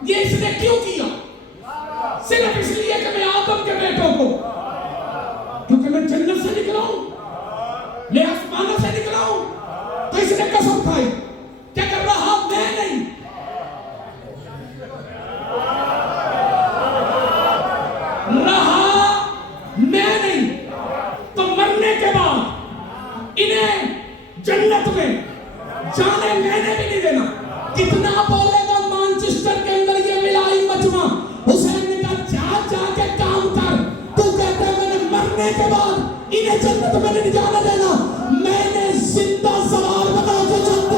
ये इसने क्यों किया? सिर्फ इसलिए कि मैं आदम के बेटों को, क्योंकि मैं जन्नत से निकला हूं, मैं आसमानों से निकला हूं, तो इसने कसम खाई क्या कर रहा मैं नहीं, रहा मैं नहीं, तो मरने के बाद इन्हें जन्नत में जाने मैंने भी नहीं देना। कितना बोलेगा मैनचेस्टर के अंदर ये मिलाई मजमा, हुसैन ने कहा जा जाके काम कर, तू कहता है मैंने मरने के बाद इन्हें जन्नत में नहीं जाने देना, मैंने जिंदा सवाल बना के चलते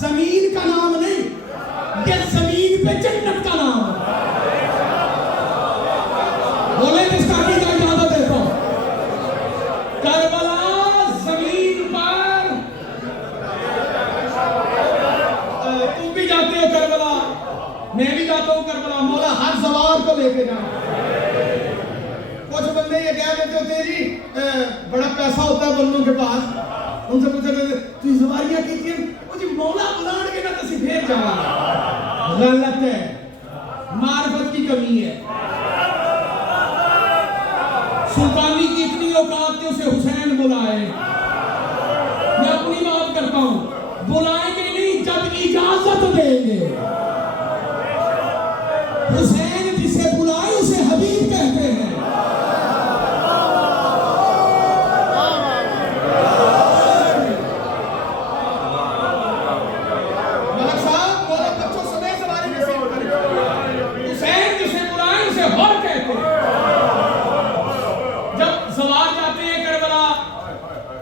जमीन का नाम नहीं, ये जमीन पे जन्नत का नाम है। बोले जिसका अकीदा इजाजत देता हूं, करबला जमीन पर, तुम भी जाते हो करबला, मैं भी जाता हूं करबला, मौला हर सवार को लेके जाना। कुछ बंदे ये कह देते होते जी बड़ा पैसा होता है बंदों के पास, उनसे पूछते तू सवारियां की मौला बुलान के ना तसी फिर जावा, गलत है, मार्फत की कमी है। सुल्तानी की इतनी औकात के उसे हुसैन बुलाए, मैं अपनी बात करता हूं, बुलाएंगे नहीं जब इजाजत देंगे। हुसैन जिसे बुलाए उसे हबीब कहते हैं।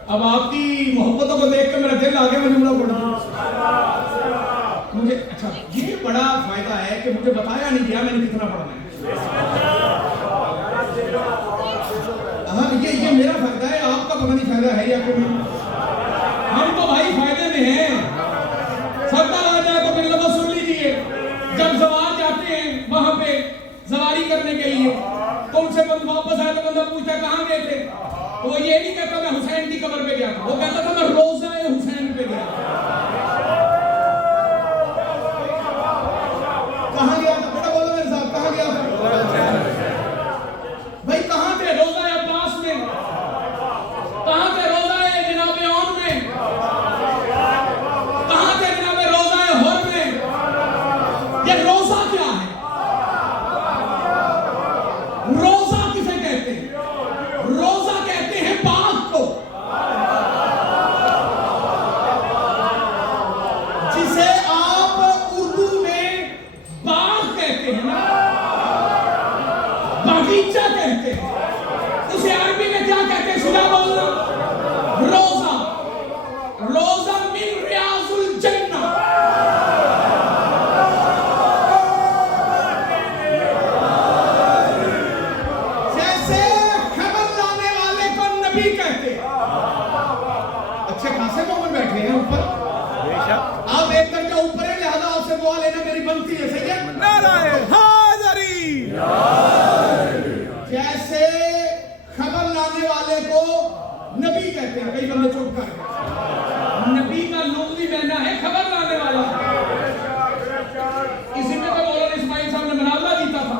अब आपकी मोहब्बतों को देख कर मेरा दिल आ गया, मुझे मुझे अच्छा ये बड़ा फायदा है कि मुझे बताया नहीं गया मैंने कितना पढ़ना है। हाँ ये मेरा फायदा है, आपका पता नहीं फायदा है या कोई। हम तो भाई फायदे में हैं। सरदार आ जाए तो मेरी लफ्ज़ सुन लीजिए, जब सवार जाते हैं वहां पे सवारी करने के लिए, तो उनसे बंदा वापस आए तो बंदा पूछता है कहाँ गए थे, तो वो ये नहीं कहता मैं हुसैन की कब्र पे गया था, वो कहता था मैं रोज़ा हुसैन पे गया। कहाँ गया था बेटा, बोलो मेरे साथ, कहाँ गया था भाई? कहाँ थे? रोज़ा अब्बास में। कहाँ थे रोज़ा जनाब औन में? कहाँ थे जनाब रोज़ा हुर में? ये रोज़ा क्या है? रोज़ा किसे कहते हैं? रोज़ा कहते हैं बाग को, जिसे आप उर्दू में बाग कहते हैं ना, बगीचा कहते हैं, उसे अरबी में क्या कहते हैं? सुना बोलना, रोज़ा। रोज़ा मिन रियाजुल जन्नह। से दुआ लेना मेरी बनती है। सही है। नाराए हाजरी। जैसे खबर लाने वाले को नबी कहते हैं, कई बंदे चुप कर गए। नबी का लुग़वी माना है खबर लाने वाला। इसी में तो मौलाना इस्माइल साहब ने मुनाज़रा जीता था।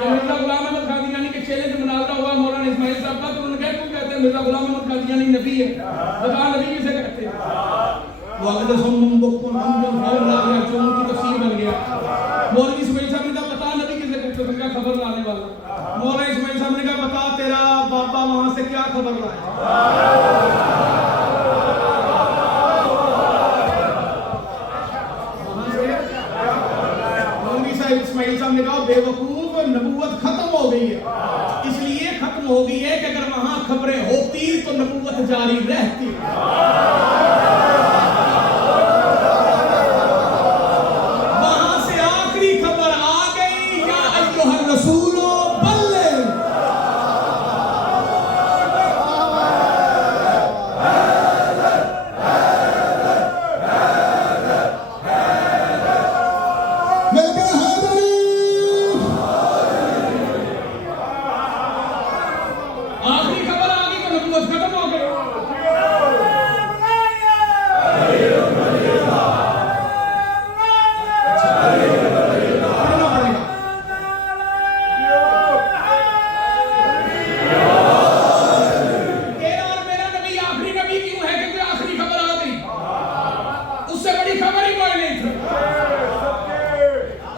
जब मिर्जा गुलाम अहमद कादियानी के चेले से मुनाज़रा हुआ मौलाना इस्माइल साहब का, तो उन्होंने कहा तुम कहते हैं मिर्जा गुलाम अहमद कादियानी नबी है, बता नबी किसे कहते हैं? वो अगले सुन बुक हम जो फौर ला गया, जो उनकी तफसीर बन गया। मौलाना इस्माइल साहब ने कहा बता नबी किसे कहते हैं? उनका खबर लाने वाला। मौलाना इस्माइल साहब ने कहा बता तेरा बाबा वहां से क्या खबर लाया? इस्माइल साहब ने कहा बेवकूफ, नबूवत खत्म हो गई है। इसलिए खत्म हो गई है कि अगर वहां खबरें होती तो नबूवत जारी रहती। वहां से आखिरी खबर आ गई, या अय्युहर रसूलो बल्लिग। आखिरी खबर आ गई तो नबूवत खत्म हो गई। तेरा और मेरा नबी आखिरी नबी क्यों है? क्योंकि आखिरी खबर आ गई। उससे बड़ी खबर ही कोई नहीं थी।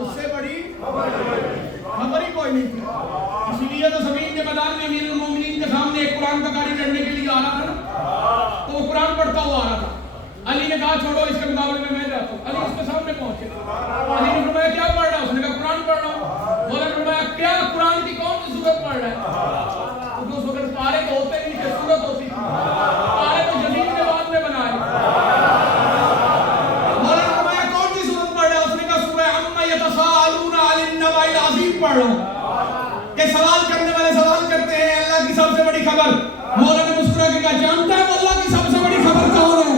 उससे बड़ी खबर ही कोई नहीं थी। इसीलिए तो ज़मीन के मैदान में अमीरुल मोमिनीन के सामने एक कुरान का कारी लड़ने के लिए आ रहा था ना, तो वो कुरान पढ़ता हुआ आ रहा था। अली ने कहा छोड़ो, इसके मुकाबले में मैं जाता हूँ। अली उसके सामने पहुंचे। अली ने फरमाया क्या पढ़ रहा है? उसने कहा कुरान पढ़ रहा हूँ। मौला ने फरमाया क्या कुरान की कौन सी सूरत पढ़ रहा है? तो उस वक्त पारे तो होते नहीं थे, सूरत होती थी। पारे तो जमीन के बाद में बनाए। मौला ने फरमाया कौन सी सूरत पढ़ रहा है? उसने कहा सूरह अम्मा यतसाअलूना अनिन नबइल अज़ीम पढ़ रहा हूँ। कि सवाल करने वाले सवाल करते हैं अल्लाह की सबसे बड़ी खबर। मौला ने मुस्कुरा के कहा जानता है अल्लाह की सबसे बड़ी खबर कौन है?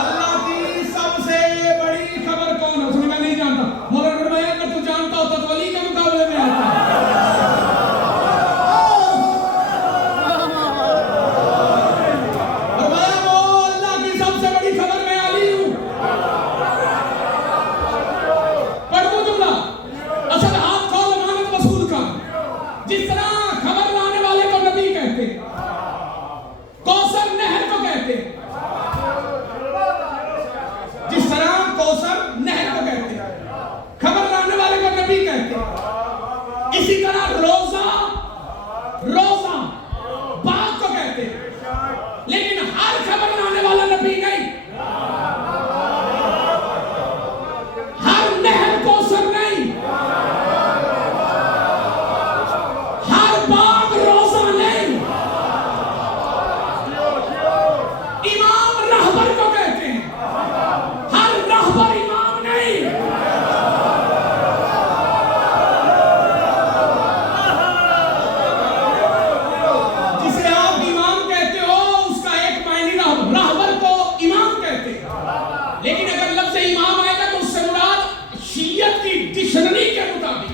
अल्लाह की सबसे बड़ी खबर कौन है? उसने कहा नहीं जानता। मौला ने फरमाया अगर तू जानता होता तो अली के मुकाबले में आता। फरमाया वो अल्लाह की सबसे बड़ी खबर मैं अली हूँ। पढ़ दो जुमला। असल हाथ खोल अमानत वसूल का। जिस तरह खबर लाने वाले को नबी कहते, कौसर नहर को कहते, जिस तरह कौसर नहर को कहते, खबर लाने वाले को नबी कहते, इसी तरह रोजा रोजा बाग को कहते। लेकिन हर खबर लाने वाला नबी नहीं, हर नहर कौसर नहीं, हर बाग रोजा नहीं। इमाम रहबर को कहते हैं, हर रहबर इमाम नहीं। जिसे आप इमाम कहते हो उसका एक मायने रहबर को इमाम कहते हैं। लेकिन अगर लफ्ज़ इमाम आएगा तो उससे मुराद शियत की डिक्शनरी के मुताबिक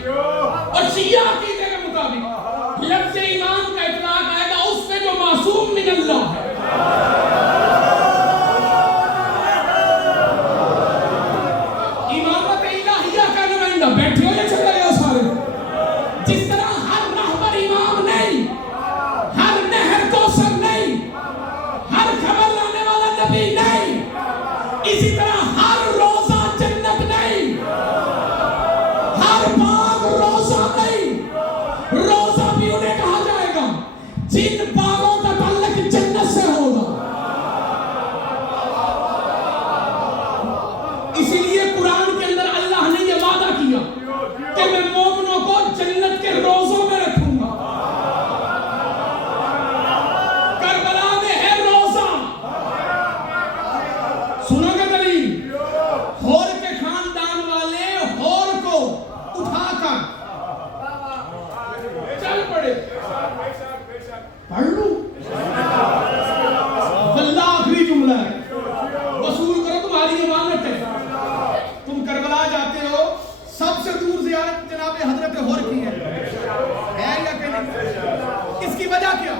और शिया अकीदे के मुताबिक लफ्ज़ इमाम का इतलाक आएगा उसमें जो मासूम मिनल्लाह है। इमामत इलाहिया का नुमाइंदा बैठे हो या चले गए सारे? जिस तरह हर रहबर इमाम नहीं, हर नहर कौसर नहीं, हर खबर लाने वाला नबी नहीं, इसी तरह हर रोजा जन्नत नहीं, हर बाग रोजा नहीं। रोजा ज़ियारत जनाब हजरत होर की है या कि नहीं? इसकी वजह क्या?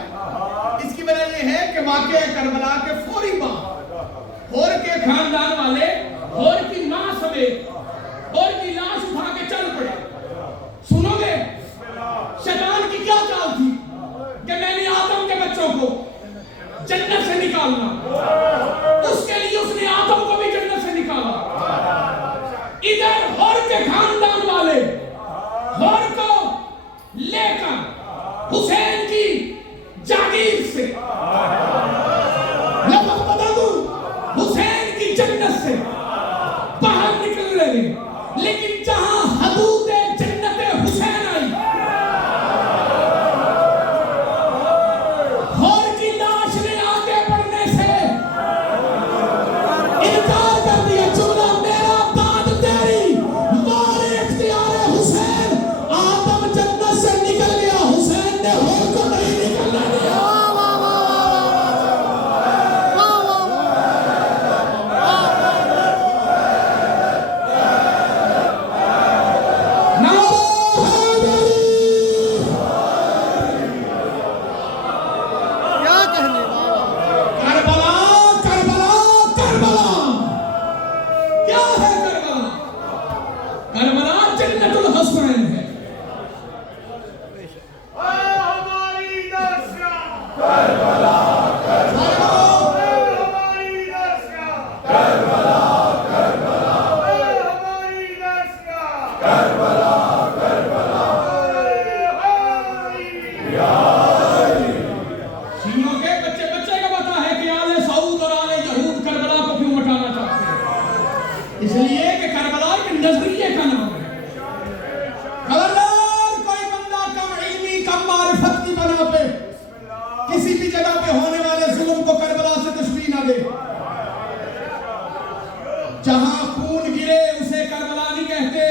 इसकी वजह यह है कि वाक़या करबला के फौरी बाद होर के खानदान वाले होर की मां समेत होर की लाश उठा के चल पड़े। सुनोगे शैतान की क्या चाल थी कि मैंने आदम के बच्चों को जन्नत से निकालना, उसके लिए उसने आदम को भी जन्नत से निकाला। इधर होर के खानदान वाले होर को लेकर हुसैन की जागीर से लगभग बता दूं हुसैन की जन्नत से बाहर निकल रहे, लेकिन जहां हदूद जन्नत हुसैन आई, होर की लाश ने आगे बढ़ने से इनकार कर दिया। जुमला मेरा बाद तेरी मारे इख्तियार हुसैन, आदम जन्नत से निकल गया, हुसैन ने होर को नहीं निकलने दिया। क्या कहने, वाह वाह। करबला करबला करबला क्या है? करबला करबला जन्नतुल हुसैन है। हमारी दर्शा करबला हमारी दर्शा करबला करबला हमारी दर्शा करबला शियों के बच्चे बच्चे का पता है कि आले सऊद और आले यहूद करबला को क्यों मिटाना चाहते हैं? इसलिए कि करबला एक नजरिए का नाम है। खबरदार कोई बंदा कम इल्मी कम मारिफत की बना पे किसी भी जगह पे होने वाले जुल्म को करबला से तशबीह ना दे। जहां खून गिरे उसे करबला नहीं कहते,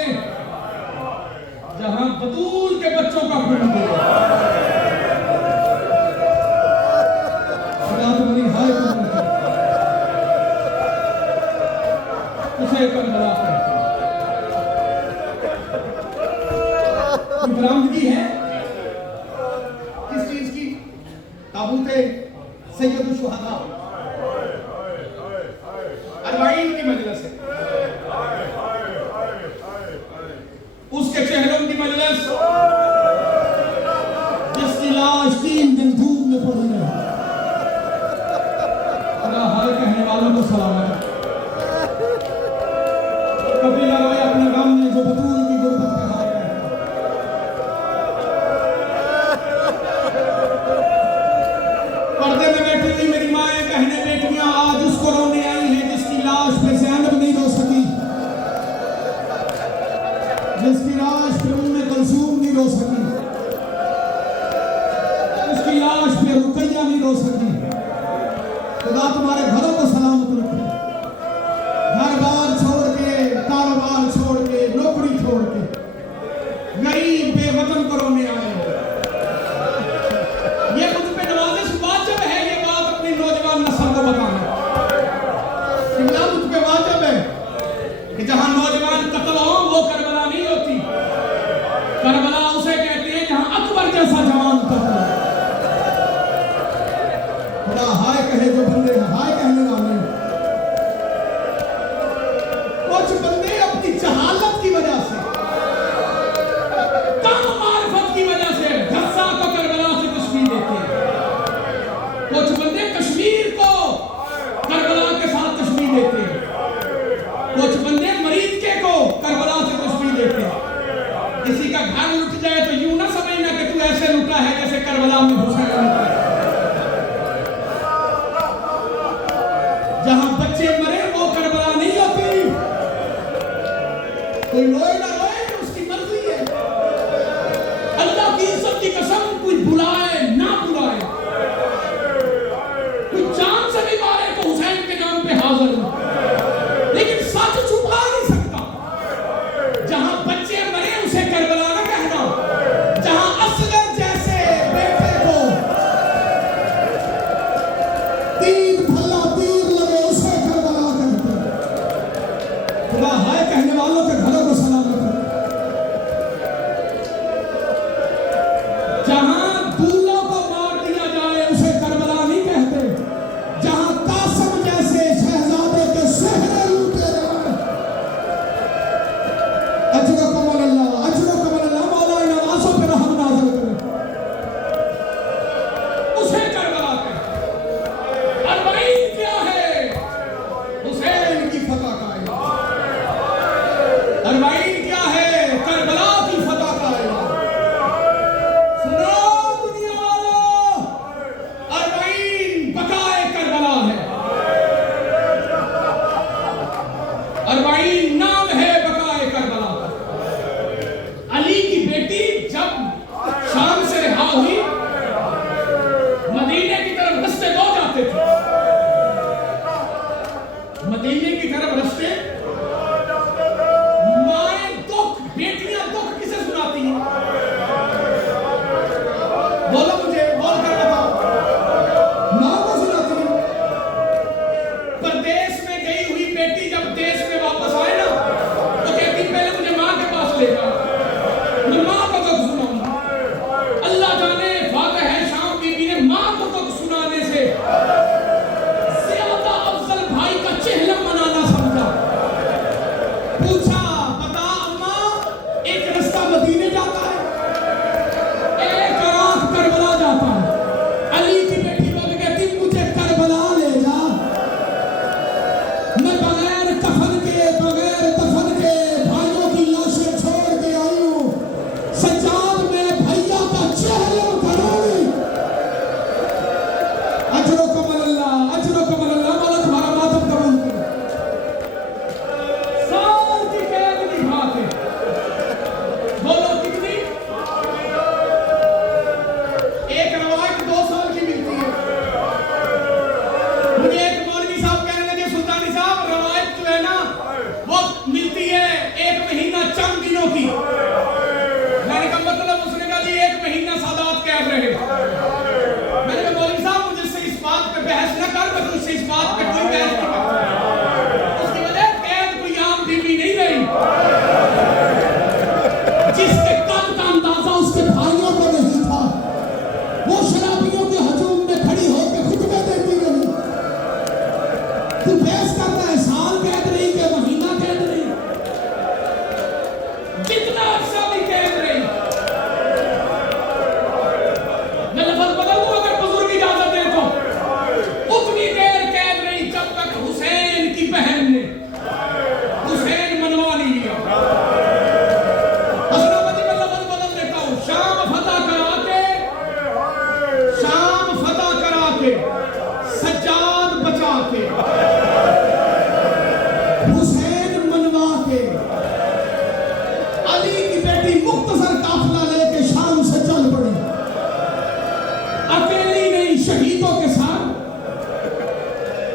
जहां बतूल के बच्चों का खून गिरे। खुदा तुम्हारी हाय कबूल करे, उसे करबला कहते हैं। बरामदगी है किस चीज की? ताबूते सैयदुल शुहदा अरबाईन की मजलिस है, उसके चेहरों की मजलिस जिसकी लाश 3 दिन धूप में पड़ी रही। खुदा हाय कहने वालों को सलामत। कभी ना रोए अपने गम में जो बतूल की गुर्बत में हाय है। पर्दे में बैठी हुई मेरी माएं कहने बेटियां आज उसको रोने आई हैं जिसकी लाश पे ज़ैनब नहीं रो सकी, जिसकी लाश पे उम्मे कुलसूम नहीं रो सकी, उसकी लाश पे रुकैया नहीं रो सकी। खुदा तुम्हारे घरों को सलामत रखे। घर बार छोड़ के, कारोबार छोड़ के, नौकरी छोड़ के गरीब बेवतन को रोने आए हो। ये मुझ पे नवाजिश वाजिब है, ये बात अपनी नौजवान नस्ल को बताना। शिमला मुझ पे वाजिब है कि जहां नौजवान कत्ल हो वो करबला नहीं होती। करबला उसे कहते हैं जहां अकबर जैसा जवान कत्ल हो। खुदा हाय कहे जो बंदे हाय कहने वाले हैं। कुछ बंदे अपनी जहालत की वजह से, कम मारिफत की वजह से गस्सा को करबला से तशबीह देते हैं। कुछ बंदे कश्मीर को करबला के साथ तशबीह देते हैं। कुछ बंदे मरीदके को करबला से तशबीह देते हैं। किसी का घर लुट जाए तो यूं ना समझना कि तू ऐसे लुटा है जैसे करबला में हुसैन लुटा है। जहां बच्चे मरे वो करबला नहीं होती। कोई रोए ना रोए उसकी मर्जी है। अल्लाह की इज्जत की कसम, कोई बुलाए ना बुलाए, कोई जान से भी मारे तो हुसैन के नाम पे हाजिर हो, लेकिन सच छुपा नहीं सकता। जहां बच्चे मरे उसे करबला ना कहना। जहां असगर जैसे बेटे को तीर भला तीर लगे उसे करबला कहते हैं। खुदा हाय कहने वालों के घरों को सलामत रखे। अरबाईन क्या है? करबला की फतह का ऐलान। सुनो दुनिया वालों, अरबाईन बकाए करबला है। अरबाईन नाम है बकाए करबला। अली की बेटी जब शाम से रिहा हुई, मदीने की तरफ रास्ते दो जाते थे। मदीने की तरफ रास्ते, माएं दुख, बेटियां दुख किसे सुनाती हैं? बोलो मुझे, बोल कर बताओ। मां को सुनाती हैं। परदेश में गई हुई बेटी जब देश में वापस आए ना, तो कहती पहले मुझे मां के पास ले जाओ, मैं मां को दुख सुनाऊंगा। अल्लाह जाने फातह है शाम बीबी ने मां को दुख सुनाने से ज्यादा अफजल भाई का चेहरा मनाना समझा। पूछा, बता अम्मा, एक रास्ता मदीने जाता है, एक रात करबला जाता है। अली की बेटी रो के कहती मुझे करबला ले जा। मैं बगैर कफन के, बगैर दफन के भाइयों की लाशें छोड़ के आई हूं। सज्जाद में भैया का चेहरा करोगी। अजरो कमल अल्लाह, अजरो कमल अल्लाह, वाला तुम्हारा मातम कबूल करे। साल की कैद निभा के, बोलो कितनी? एक रवायत 2 साल की मिलती है। मुझे एक मौलवी साहब कहने लगे, सुल्तानी साहब रवायत जो है ना वो मिलती है 1 महीना चंद दिनों की। मैंने कहा मतलब? उसने कहा जी 1 महीना सादात कैद रहे। मैंने कहा मौलवी साहब मुझसे इस बात पे बहस न कर, मैं तुझसे इस बात पे कोई बहस नहीं करता। उसकी वजह कैद कोई आम बीवी नहीं रही। जिसके कद का अंदाजा उसके भाइयों को नहीं था, वो शराबियों के हजूम में खड़ी होकर खुतबे देती रही। तू बहस कर रहा है, साल कैद रही के महीना कैद रही, जितना अरसा भी कैद रही। मैं लफ्ज बदल दूं अगर बुजुर्ग इजाजत दे तो। उतनी देर कैद रही जब तक हुसैन की बहन ने हुसैन मनवा नहीं लिया। हसनाबादी में लफ्ज बदल देता हूं। शाम फतह करा के, शाम फतह करा के, सज्जाद बचा के, हुसैन मनवा के, अली की बेटी मुख्तसर काफिला लेके शाम से चल पड़ी। अकेली नहीं, शहीदों के साथ।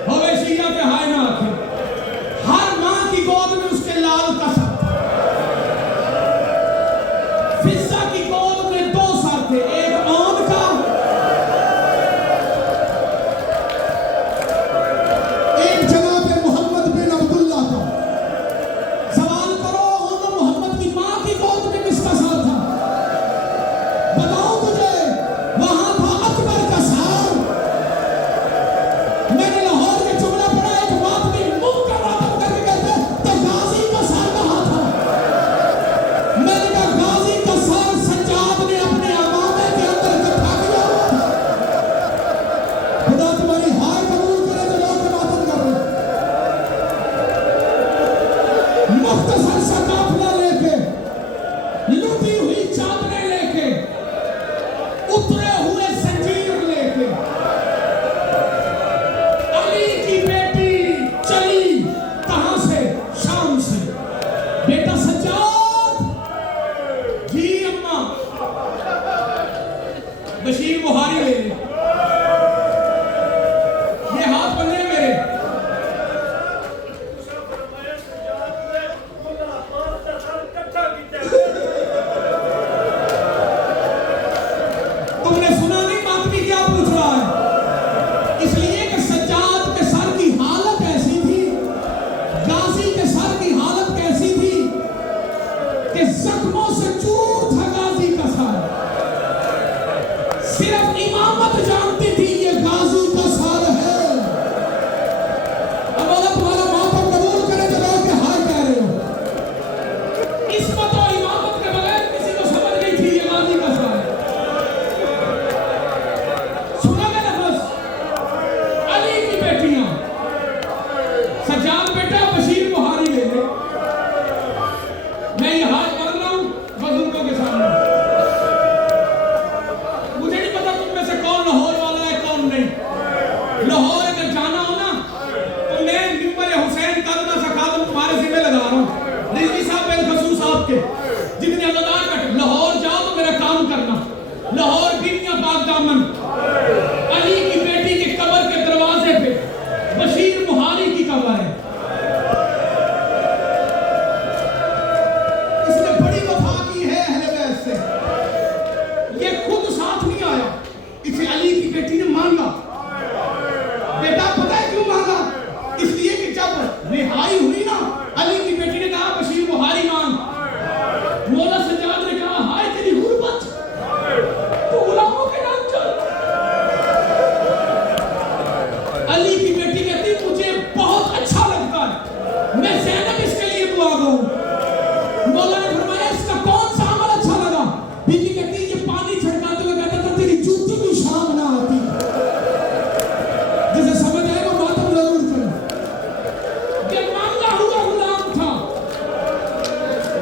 हवेशिया के हाय ना आखे। हर मां की गोद में उसके लाल का सर था। फिजा की गोद में 2 सर थे, एक औन का, एक जनाब मोहम्मद बिन अब्दुल्ला का। सवाल करो उन मोहम्मद की मां की गोद में किसका सर था? बताओ मुझे। वहां था अकबर का सर। मैंने लाहौर के जुमला पढ़ा, एक बात भी मुंह का मातम करके कहते तो गाजी का सर कहां था? मैंने कहा गाजी का सर सज्जाद ने अपने अमामे के अंदर इकट्ठा किया हुआ था। खुदा तुम्हारी हाय कबूल करे जो लोग मातम कर रहे हैं। मुख्तसर सा काफिला लेके, लूटी हुई चादरें लेके, उतरे हुए जंजीर लेके, अली की बेटी चली कहां से? शाम से। बेटा सज्जाद, जी अम्मा, बशीर बुहारी ले ली। ये हाथ बंधे मेरे। मैं ये हाथ बांध रहा हूं बुजुर्गों के सामने। मुझे नहीं पता तुम में से कौन लाहौर वाला है कौन नहीं। लाहौर अगर जाना हो ना तो मैं मिंबर हुसैन कदमा सा खादम तुम्हारे जिम्मे लगा रहा हूं, रिजवी साहब बेलखसूस साहब के जितने अज़ादार कट। लाहौर जाओ तो मेरा काम करना। लाहौर बीबियां पाक दामन अली की बेटी की कब्र के दरवाजे पे बशीर मुहारी की कब्र है। इसने बड़ी वफा की है अहले बैत से। ये खुद साथ नहीं आया, इसे अली की बेटी ने मांगा। बेटा पता है क्यों मांगा? इसलिए कि जब रिहाई हुई ना अली की बेटी ने कहा बशीर मुहारी मांग। मौला सज्जाद ने कहा हाय तेरी गुर्बत, तू गुलामों के नाम चल। अली की बेटी कहती मुझे बहुत अच्छा लगता है, मैं ज़ैनब इसके लिए दुआ दूं। मौला ने फरमाया इसका कौन सा अमल अच्छा लगा? बीबी कहती ये पानी छिड़काते हुए कहता था तेरी जूती भी शर्म ना आती। जिसे समझ आए वो मातम जरूर करे। ये मांगा हुआ गुलाम था,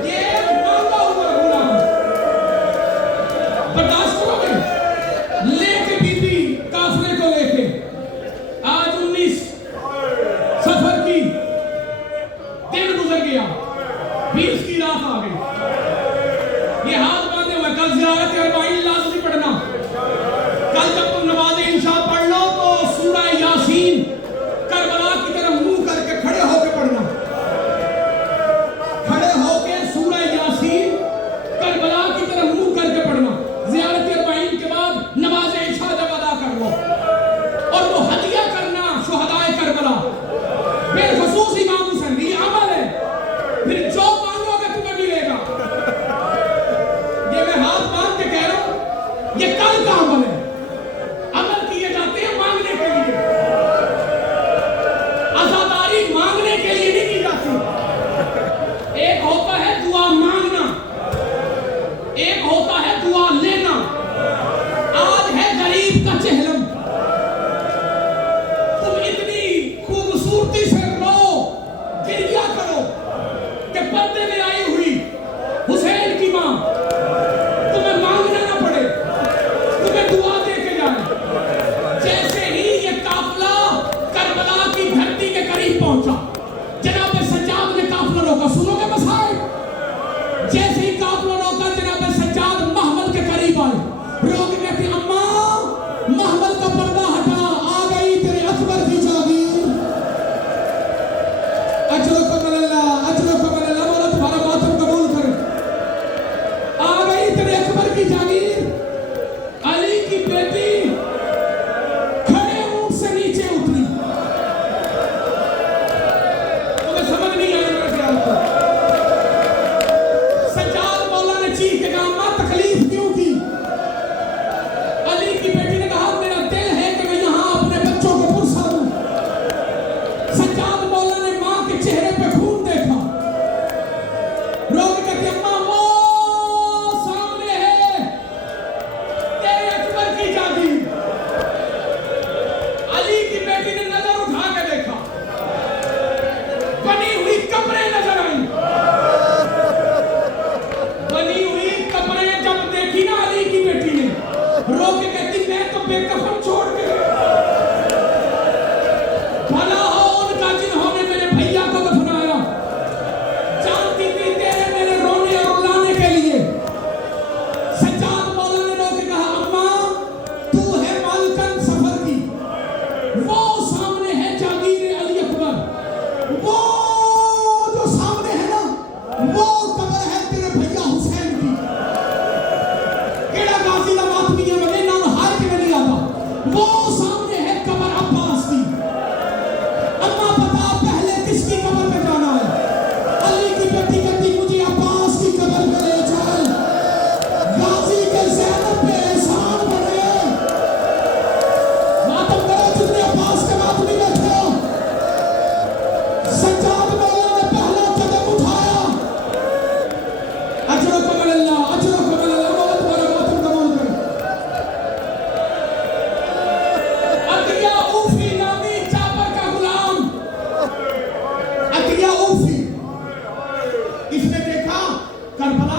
ये मांगा हुआ गुलाम। बर्दाश्त करोगे? लेके बीबी काफिले को लेके आज 19 सफर की दिन गुजर गया, 20 की रात आ गई। ये हाथ बांधे हुए कल ज़ियारत अरबाईन लाज़मी पढ़ना। कल जब तुम नमाज इंशा पढ़ लो तो सूरह यासीन करबला की तरफ मुंह करके खड़े होके पढ़ना। खड़े होके सूरह यासीन करबला की तरफ मुंह करके पढ़ना। ज़ियारत अरबाईन के बाद नमाज इंशा जब अदा कर लो और वो हदिया करना शुहदाए करबला बेखसूस इमाम हुसैन, ये अमल है। फिर जो मांगोगे तुम्हें मिलेगा। ये मैं हाथ बांध के कह रहा हूं, ये कल का अमल है। अमल किए जाते हैं मांगने के लिए, आजादारी मांगने के लिए नहीं की जाती। एक होता है दुआ मांगना, एक होता है दुआ लेना। आज है गरीब का चेहलम। तुम इतनी खूबसूरती से रो गिरिया करो कि पर्दे में आई हुई हुसैन की मां तुम्हें मांगना ना पड़े, तुम्हें दुआ दे के जाए। जैसे ही ये काफिला करबला की धरती के करीब पहुंचा, जनाब सज्जाद ने काफिला रोका। सुनोगे मसाइल? जैसे ही काफिला रोका जनाब सज्जाद महमल के करीब आए। रोक के कहते अम्मा महमल का पर्दा हटा, आ गई तेरे अकबर की जागीर। अजरकम अल्लाह, अजरकम अल्लाह, मौला तुम्हारा मातम कबूल करे। आ गई तेरे अकबर की जागीर। अली की बेटी खड़े ऊंट से नीचे उतरी। तुम्हें समझ नहीं आया मेरे ख्याल को। सज्जाद मौला ने चीख के कहा अम्मा तकलीफ क्यों की? अली की बेटी ने कहा मेरा दिल है कि मैं यहाँ अपने बच्चों को पुरसा दूं। सज्जाद मौला ने माँ के चेहरे पे खून देखा। रोक के कहती अम्मा वो सामने है तेरे अकबर की जागीर। अली की बेटी ने नजर उठा के देखा, बनी हुई कब्रें नजर आई। बनी हुई कब्रें जब देखी ना अली की बेटी ने, रो के कहती मैं तो बेकफन छोड़ के गया। भला हो उनका जिन्होंने मेरे भैया को दफनाया। जानती थी तेरे मेरे रोने और रुलाने के लिए। सज्जाद मौला ने रो के कहा अम्मा तू है मालकन सफर की, वो सामने है जागीर अली अकबर। वो जो सामने है ना वो कब्र है तेरे भैया हुसैन की। केड़ा गाजी दा मातमी है मने नाम हार के नहीं आता। वो सामने है कब्र अब्बास की। अम्मा बता पहले किसकी कब्र पे जाना है? अली की बेटी कहती मुझे अब्बास की कब्र पे ले चल। गाजी के ज़ैनब पे एहसान बने। मातम करो जितने अब्बास के मातमी बैठे हो। सज्जाद मौला ने पहला कदम उठाया। अजरकम अल्लाह, अजरकम अल्लाह, मौला तुम्हारा मातम कबूल करे। अतिया ऊफी नामी जाबर का गुलाम, अतिया ऊफी। इसने देखा करबला